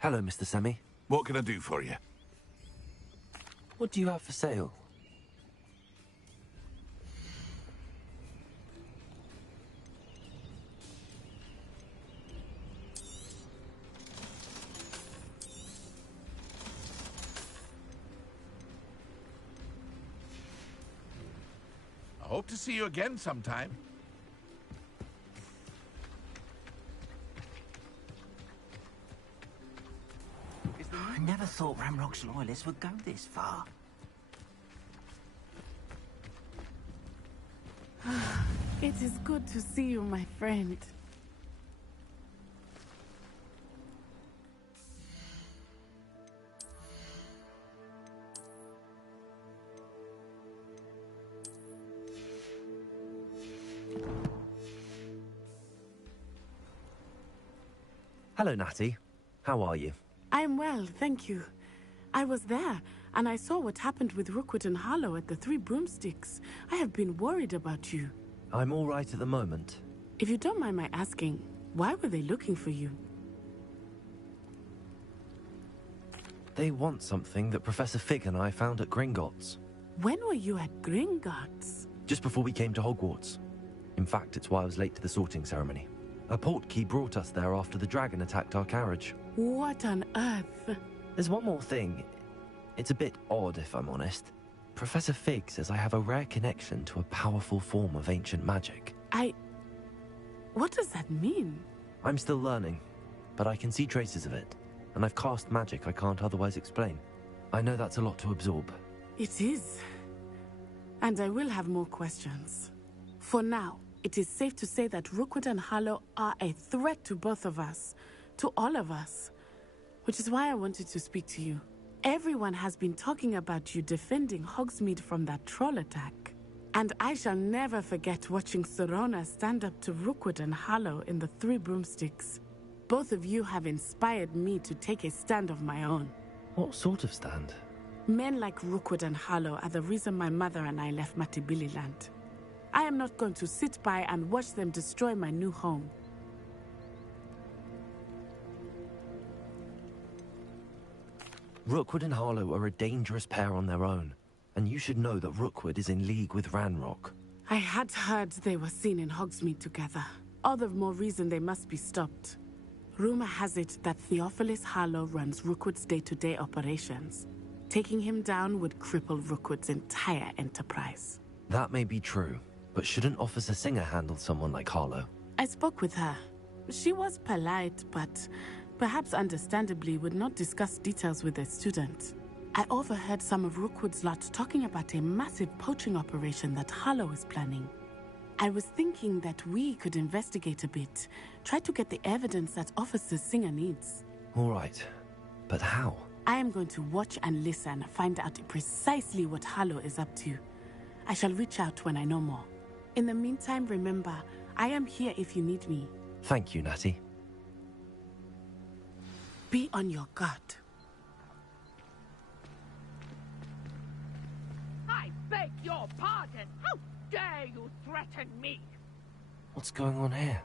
Hello, Mr. Semi. What can I do for you? What do you have for sale? I hope to see you again sometime. I never thought Ramrock's loyalists would go this far. It is good to see you, my friend. Hello, Natty. How are you? I'm well, thank you. I was there, and I saw what happened with Rookwood and Harlow at the Three Broomsticks. I have been worried about you. I'm all right at the moment. If you don't mind my asking, why were they looking for you? They want something that Professor Fig and I found at Gringotts. When were you at Gringotts? Just before we came to Hogwarts. In fact, it's why I was late to the sorting ceremony. A portkey brought us there after the dragon attacked our carriage. What on earth? There's one more thing. It's a bit odd, if I'm honest. Professor Fig says I have a rare connection to a powerful form of ancient magic. What does that mean? I'm still learning, but I can see traces of it, and I've cast magic I can't otherwise explain. I know that's a lot to absorb. It is. And I will have more questions. For now, it is safe to say that Rookwood and Harlow are a threat to both of us, to all of us, which is why I wanted to speak to you. Everyone has been talking about you defending Hogsmeade from that troll attack. And I shall never forget watching Sorona stand up to Rookwood and Harlow in the Three Broomsticks. Both of you have inspired me to take a stand of my own. What sort of stand? Men like Rookwood and Harlow are the reason my mother and I left Matibili land. I am not going to sit by and watch them destroy my new home. Rookwood and Harlow are a dangerous pair on their own, and you should know that Rookwood is in league with Ranrock. I had heard they were seen in Hogsmeade together. All the more reason they must be stopped. Rumor has it that Theophilus Harlow runs Rookwood's day-to-day operations. Taking him down would cripple Rookwood's entire enterprise. That may be true, but shouldn't Officer Singer handle someone like Harlow? I spoke with her. She was polite, but perhaps understandably would not discuss details with a student. I overheard some of Rookwood's lot talking about a massive poaching operation that Harlow is planning. I was thinking that we could investigate a bit, try to get the evidence that Officer Singer needs. All right, but how? I am going to watch and listen, find out precisely what Harlow is up to. I shall reach out when I know more. In the meantime, remember, I am here if you need me. Thank you, Natty. Be on your guard. I beg your pardon. How dare you threaten me? What's going on here?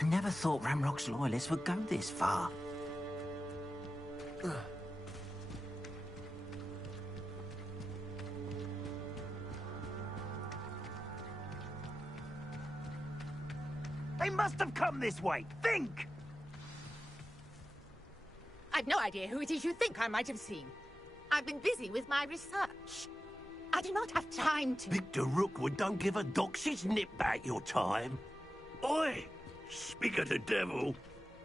I never thought Ramrock's loyalists would go this far. They must have come this way. Think! I've no idea who it is you think I might have seen. I've been busy with my research. I do not have time to... Victor Rookwood don't give a doxy's nip back your time. Oi! Speak of the devil.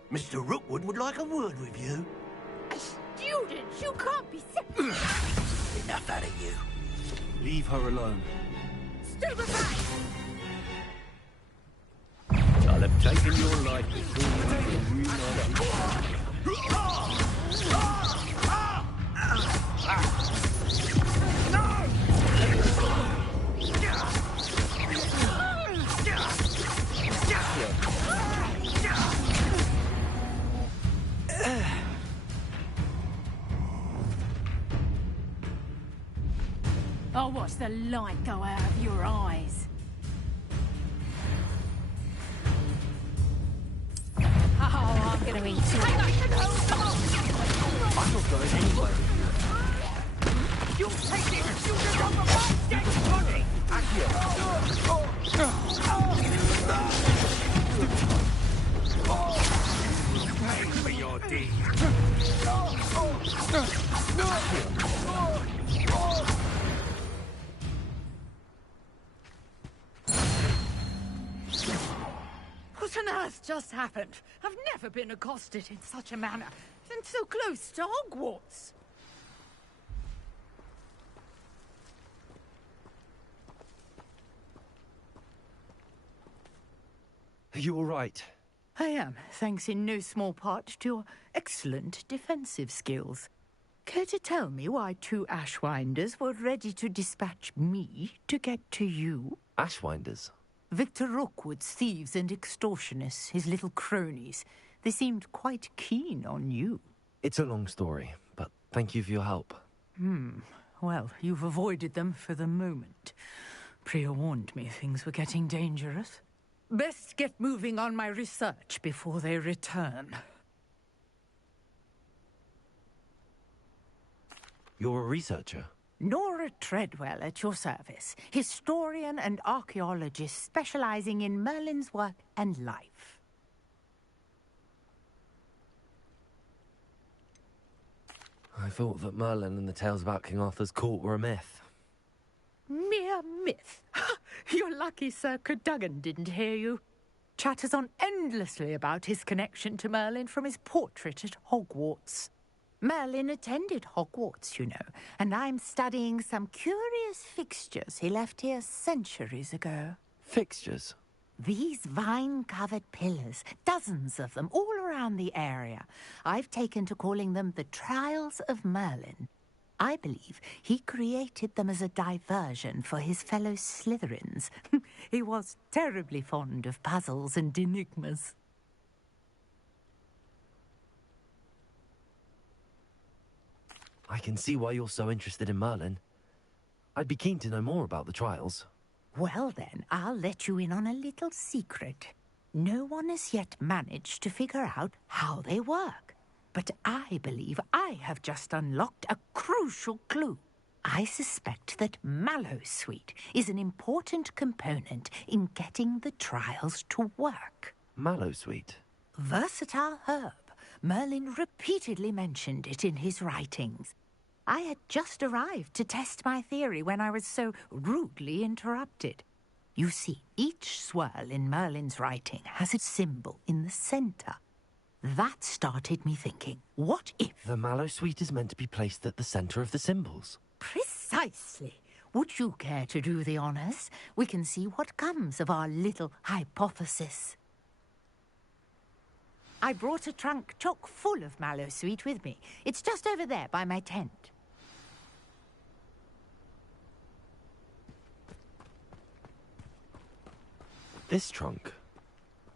Mr. Rookwood would like a word with you. A student? You can't be serious. Enough out of you. Leave her alone. Stand aside! I'll have taken your life before you can realize. I'll watch the light go out of your eyes. Oh, I'm gonna eat you. I'm not going anywhere. You take this student off of my dead body! Pay for your deed. What on earth just happened? I've never been accosted in such a manner, and so close to Hogwarts. Are you all right? I am, thanks in no small part to your excellent defensive skills. Care to tell me why two Ashwinders were ready to dispatch me to get to you? Ashwinders? Victor Rookwood's thieves and extortionists, his little cronies. They seemed quite keen on you. It's a long story, but thank you for your help. Well, you've avoided them for the moment. Priya warned me things were getting dangerous. Best get moving on my research before they return. You're a researcher? Nora Treadwell at your service, historian and archaeologist specializing in Merlin's work and life. I thought that Merlin and the tales about King Arthur's court were a myth. Mere myth. You're lucky Sir Cadogan didn't hear you. Chatters on endlessly about his connection to Merlin from his portrait at Hogwarts. Merlin attended Hogwarts, you know, and I'm studying some curious fixtures he left here centuries ago. Fixtures? These vine-covered pillars, dozens of them, all around the area. I've taken to calling them the Trials of Merlin. I believe he created them as a diversion for his fellow Slytherins. He was terribly fond of puzzles and enigmas. I can see why you're so interested in Merlin. I'd be keen to know more about the trials. Well then, I'll let you in on a little secret. No one has yet managed to figure out how they work. But I believe I have just unlocked a crucial clue. I suspect that Mallowsweet is an important component in getting the trials to work. Mallowsweet? Versatile herb. Merlin repeatedly mentioned it in his writings. I had just arrived to test my theory when I was so rudely interrupted. You see, each swirl in Merlin's writing has a symbol in the center. That started me thinking, what if... The Mallowsweet is meant to be placed at the center of the symbols. Precisely. Would you care to do the honors? We can see what comes of our little hypothesis. I brought a trunk chock full of Mallowsweet with me. It's just over there by my tent. This trunk?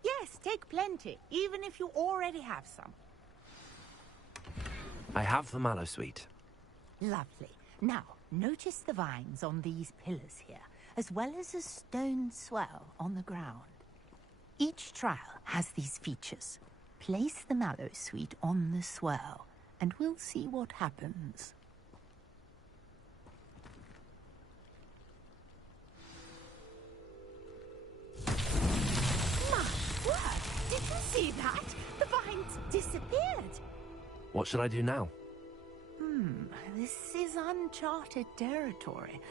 Yes, take plenty, even if you already have some. I have the Mallowsweet. Lovely. Now, notice the vines on these pillars here, as well as a stone swell on the ground. Each trial has these features. Place the Mallowsweet on the swell, and we'll see what happens. My word! Did you see that? The vines disappeared. What should I do now? This is uncharted territory.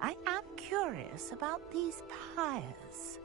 I am curious about these pyres.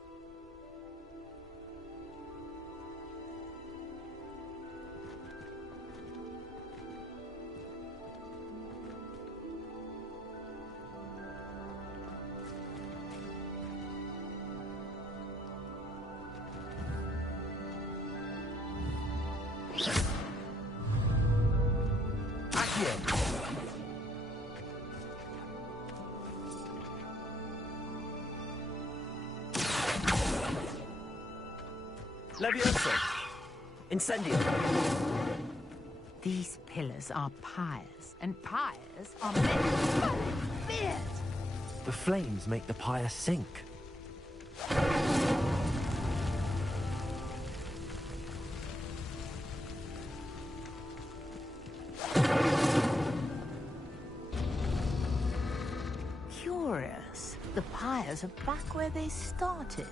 Levioso! Incendio! These pillars are pyres, and pyres are meant to beard. The flames make the pyre sink. Curious. The pyres are back where they started.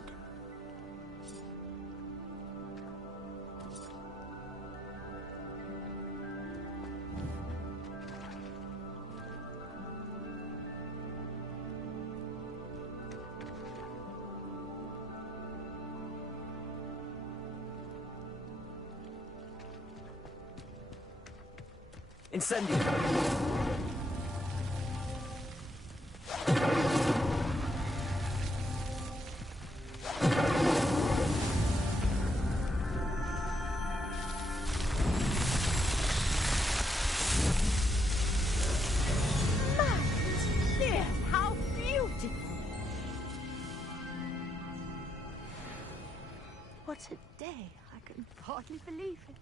Incendio! Dear, how beautiful! What a day! I can hardly believe it.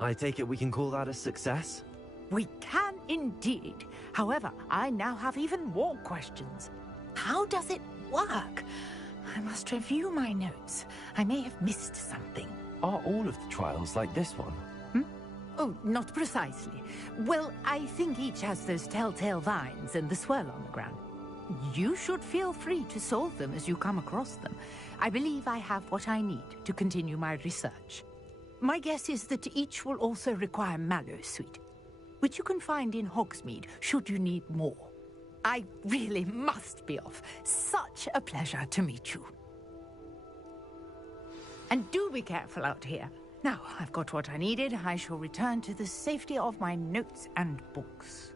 I take it we can call that a success? We can indeed. However, I now have even more questions. How does it work? I must review my notes. I may have missed something. Are all of the trials like this one? Oh, not precisely. Well, I think each has those telltale vines and the swirl on the ground. You should feel free to solve them as you come across them. I believe I have what I need to continue my research. My guess is that each will also require Mallowsweet, which you can find in Hogsmeade should you need more. I really must be off. Such a pleasure to meet you. And do be careful out here. Now, I've got what I needed. I shall return to the safety of my notes and books.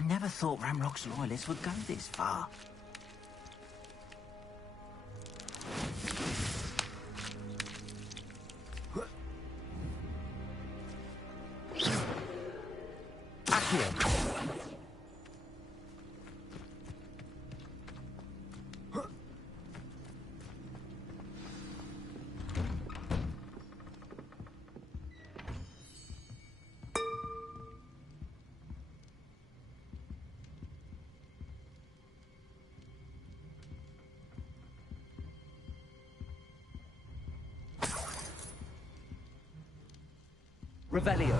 I never thought Ramrock's loyalists would go this far. Revelio.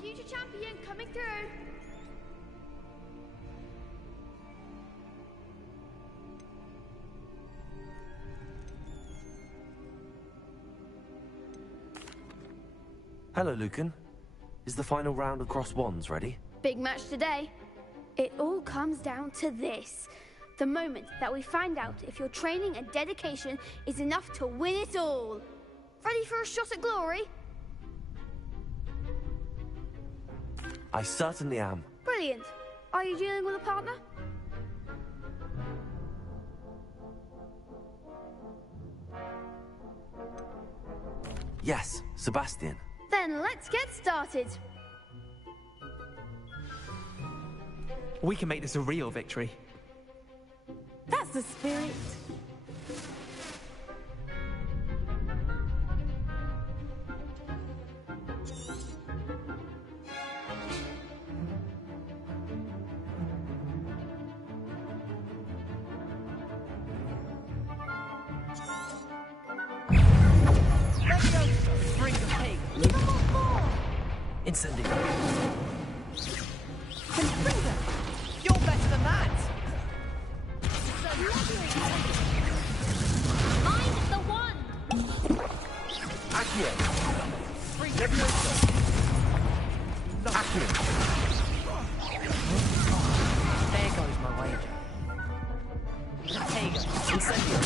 Future champion coming through. Hello, Lucan. Is the final round of Cross Wands ready? Big match today. It all comes down to this. The moment that we find out if your training and dedication is enough to win it all. Ready for a shot at glory? I certainly am. Brilliant. Are you dealing with a partner? Yes, Sebastian. Then let's get started. We can make this a real victory. That's the spirit. Incendio. You're better than that! Mind the one! Accio. Accio. There goes my wager. There you go. Incendio.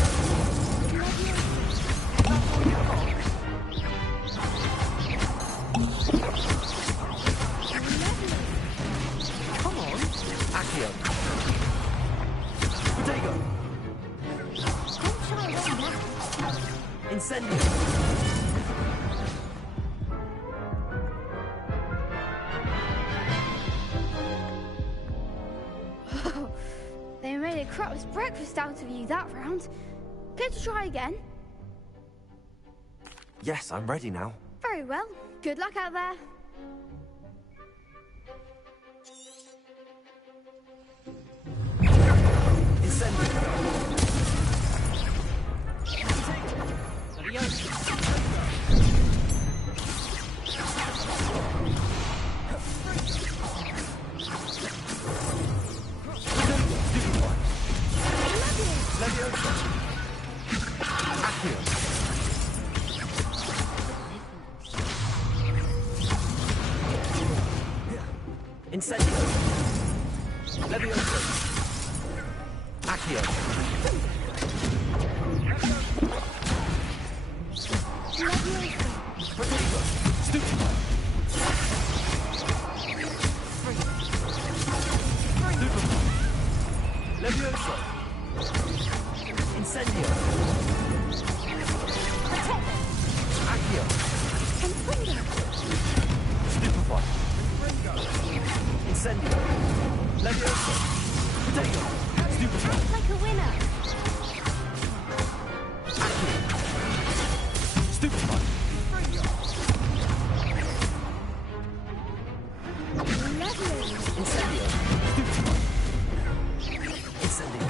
Come on. Accio. Protego. Incendio. They made a crap's breakfast out of you that round. Care to try again? Yes, I'm ready now. Very well. Good luck out there. Incendio. Levioso. Accio. Protego. Stupefy. Stupefy. Levioso. Incendio. Accio. Stupefy. Incendio. Levioso. Protego. Stupefy. Like a winner. Accio. Stupefy. Incendio. Stupefy. Incendio.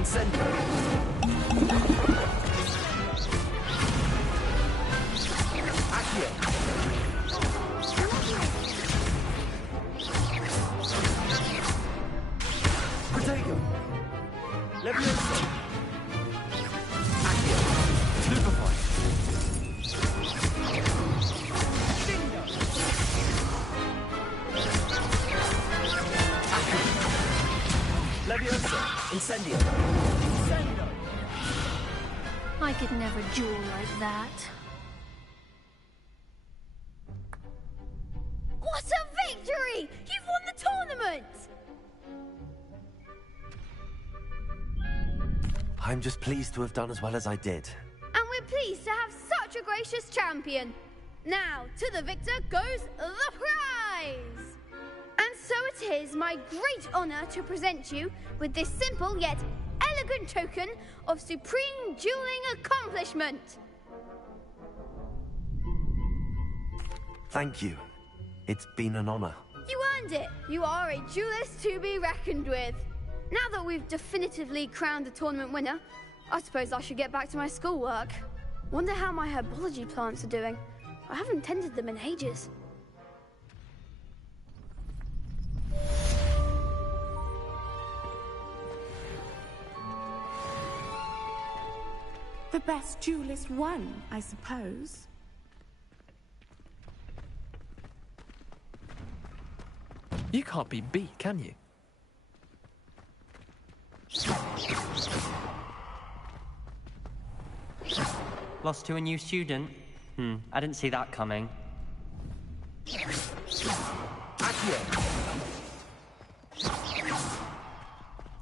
Incendio. Accio. Protego. Levioso. Accio. Stupefy. Accio. Levioso. Incendio. I could never duel like that. What a victory! You've won the tournament! I'm just pleased to have done as well as I did. And we're pleased to have such a gracious champion. Now, to the victor goes the prize! And so it is my great honor to present you with this simple yet elegant token of supreme dueling accomplishment. Thank you. It's been an honor. You earned it. You are a duelist to be reckoned with. Now that we've definitively crowned the tournament winner, I suppose I should get back to my schoolwork. Wonder how my herbology plants are doing. I haven't tended them in ages. The best duelist won, I suppose. You can't be beat, can you? Lost to a new student? I didn't see that coming.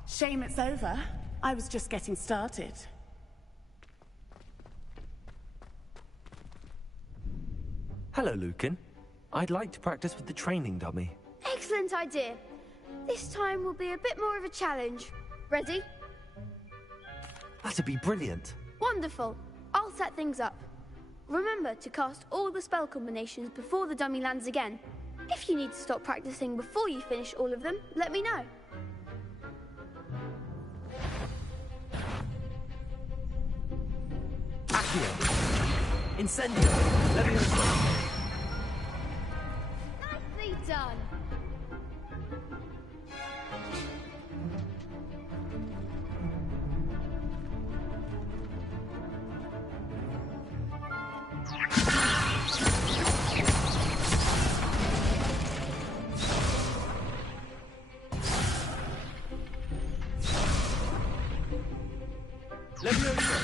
Shame it's over. I was just getting started. Hello, Lucan. I'd like to practice with the training dummy. Excellent idea. This time will be a bit more of a challenge. Ready? That'd be brilliant. Wonderful. I'll set things up. Remember to cast all the spell combinations before the dummy lands again. If you need to stop practicing before you finish all of them, let me know. Accio. Incendio. Leviosa. Nicely done. Leviosa.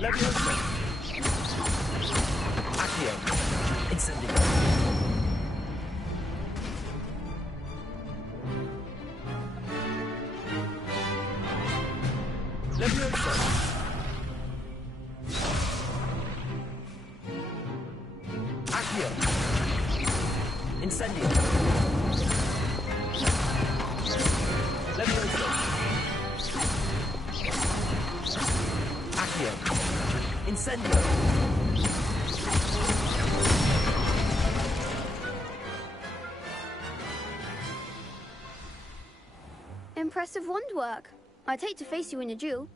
Leviosa. Accio. Incendio. Leviosa. Accio. Incendio. Leviosa. Accio. Incendio. Impressive wand work. I'd hate to face you in a duel.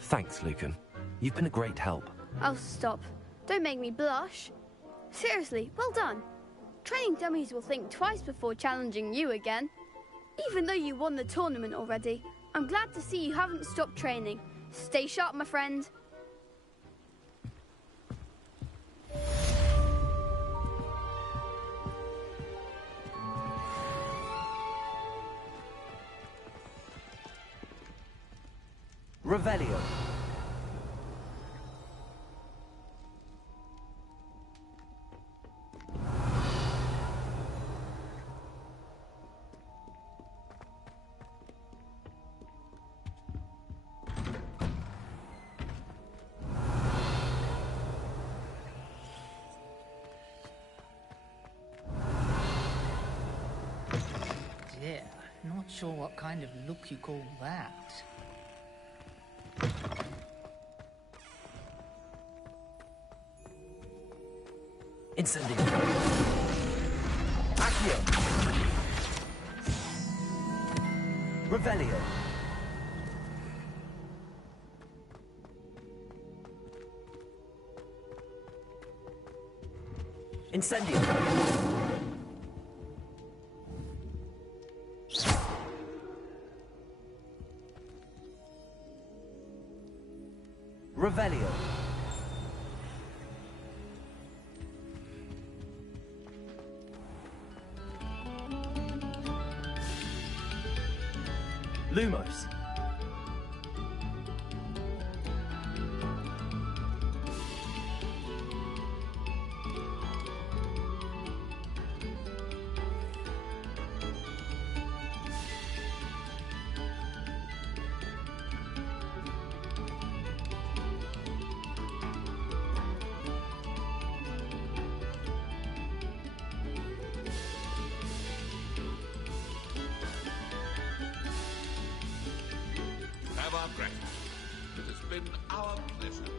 Thanks, Lucan. You've been a great help. Oh, stop. Don't make me blush. Seriously, well done. Training dummies will think twice before challenging you again. Even though you won the tournament already, I'm glad to see you haven't stopped training. Stay sharp, my friend. Revelio. Dear, not sure what kind of look you call that. Incendio. Accio. Revelio. Incendio. Revelio. Lumos. Have our gratitude. It has been our pleasure.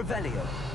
Revelio.